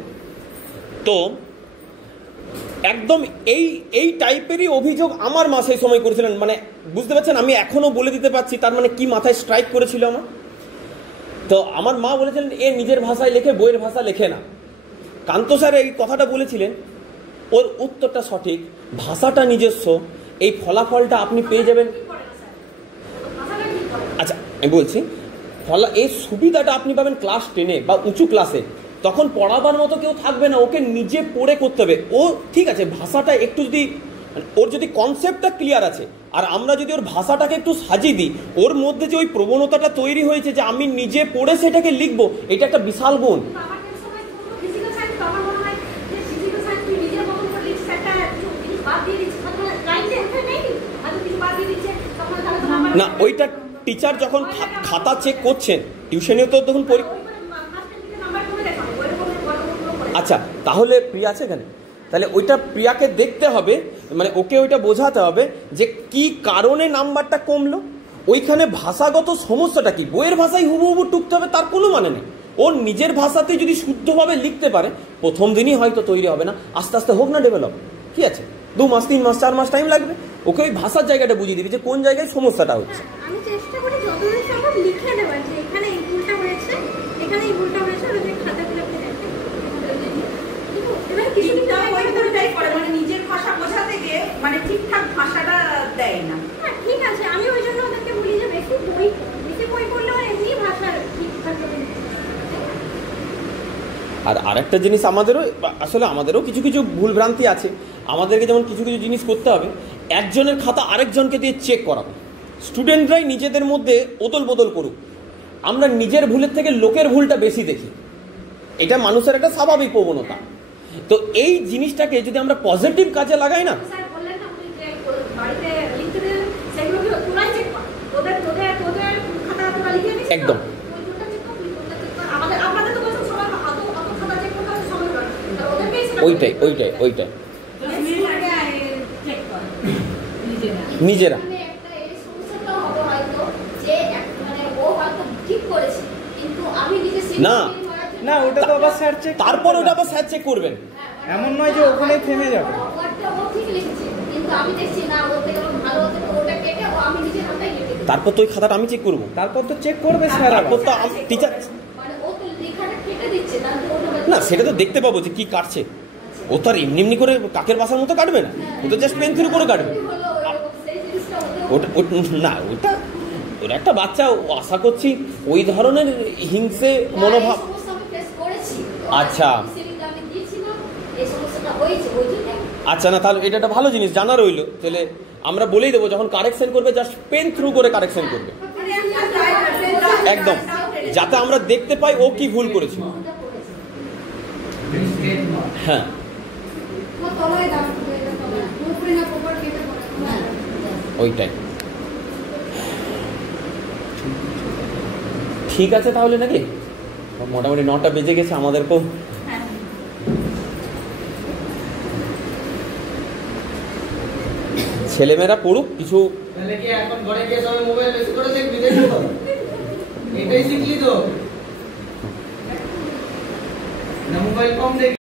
তো একদম এই টাইপেরই অভিযোগ আমার মা সেই সময় করেছিলেন। মানে বুঝতে পারছেন, আমি এখনো বলে দিতে পারছি তার মানে কি মাথায় স্ট্রাইক করেছিল আমার। তো আমার মা বলেছিলেন এ নিজের ভাষায় লেখে, বইয়ের ভাষা লেখে না। কান্ত স্যার এই কথাটা বলেছিলেন, ওর উত্তরটা সঠিক, ভাষাটা নিজস্ব, এই ফলাফলটা আপনি পেয়ে যাবেন। আচ্ছা আমি বলছি, ফলা এই সুবিধাটা আপনি পাবেন ক্লাস 10-এ বা উঁচু ক্লাসে। তখন পড়াবার মতো কেউ থাকবে না, ওকে নিজে পড়ে করতে হবে। ও ঠিক আছে ভাষাটা একটু যদি ওর যদি কনসেপ্টটা ক্লিয়ার আছে, আর আমরা যদি ওর ভাষাটাকে একটু সাজিয়ে দিই, ওর মধ্যে যে ওই প্রবণতাটা তৈরি হয়েছে যে আমি নিজে পড়ে সেটাকে লিখবো, এটা একটা বিশাল গুণ। না ওইটা টিচার যখন খাতা চেক করছেন টিউশনেও তো তখন আচ্ছা তাহলে প্রিয়া আছে এখানে, তাহলে ওইটা প্রিয়াকে দেখতে হবে, মানে ওকে ওইটা বোঝাতে হবে যে কি কারণে নাম্বারটা কমলো, ওইখানে ভাষাগত সমস্যাটা কি। বইয়ের ভাষায় হুবহু টুকতে হবে তার কোনো মানে নেই। ওর নিজের ভাষাতে যদি শুদ্ধভাবে লিখতে পারে, প্রথম দিনই হয়তো তৈরি হবে না, আস্তে আস্তে হোক না ডেভেলপ, কি আছে 2 মাস 3 মাস 4 মাস টাইম লাগবে। ওকে ওই ভাষার জায়গাটা বুঝিয়ে দিবি যে কোন জায়গায় সমস্যাটা হচ্ছে। আমি চেষ্টা করি যতদূর সম্ভব লিখে দেওয়ার যে এখানে এই ভুলটা হয়েছে, এখানে এই ভুলটা হয়েছে, ওটা যে খাতাগুলো আপনি দেখেন। এবার কিছু মানে নিজের ভাষা বোঝাতে গিয়ে মানে ঠিকঠাক ভাষাটা দেয় না। হ্যাঁ ঠিক আছে, আমি ওই জন্য ওদেরকে বলি যে বেশি বই পড়লে ওর এমনি ভাষার ঠিকঠাক হবে। আর আরেকটা জিনিস আমাদেরও কিছু কিছু ভুলভ্রান্তি আছে। আমাদেরকে যেমন কিছু কিছু জিনিস করতে হবে, একজনের খাতা আরেকজনকে দিয়ে চেক করাবো। স্টুডেন্টরাই নিজেদের মধ্যে ওতল বদল করুক, আমরা নিজের ভুলের থেকে লোকের ভুলটা বেশি দেখি, এটা মানুষের একটা স্বাভাবিক প্রবণতা। তো এই জিনিসটাকে যদি আমরা পজিটিভ কাজে লাগাই না, একদম ওইটাই নিজেরা না না ওটা তো আবার স্যার চেক, তারপর ওটা আবার স্যার চেক করবেন, এমন নয় যে ওখানেই থেমে যাবে। তারপর তো ওই খাতাটা আমি চেক করবো, তারপর তো চেক করবে স্যার, তারপর তো টিচার না সেটা তো দেখতে পাবো যে কি কাটছে। ও তো আর এমনি করে কাকের বাসার মতো কাটবে না, ও তো জাস্ট পেন্সিল করে কাটবে। না ওটা ওর একটা বাচ্চা, আশা করছি ওই ধরনের হিংসে মনোভাব। আচ্ছা আচ্ছা না তাহলে এটা একটা ভালো জিনিস জানা রইলো। তাহলে আমরা বলেই দেবো যখন কারেকশন করবে জাস্ট পেন থ্রু করে কারেকশন করবে, একদম, যাতে আমরা দেখতে পাই ও কি ভুল করেছে। হ্যাঁ ওইটাই ঠিক আছে তাহলে নাকি মোটামুটি 9টা বেজে গেছে, আমাদেরকেও ছেলেমেয়েরা পড়ুক কিছু। তাহলে কি এখন ঘরে গিয়ে সবাই মোবাইল বেশি করে দেখবি, দেখবি তো এটাই শিখলি তো না, মোবাইল কম দেখবি।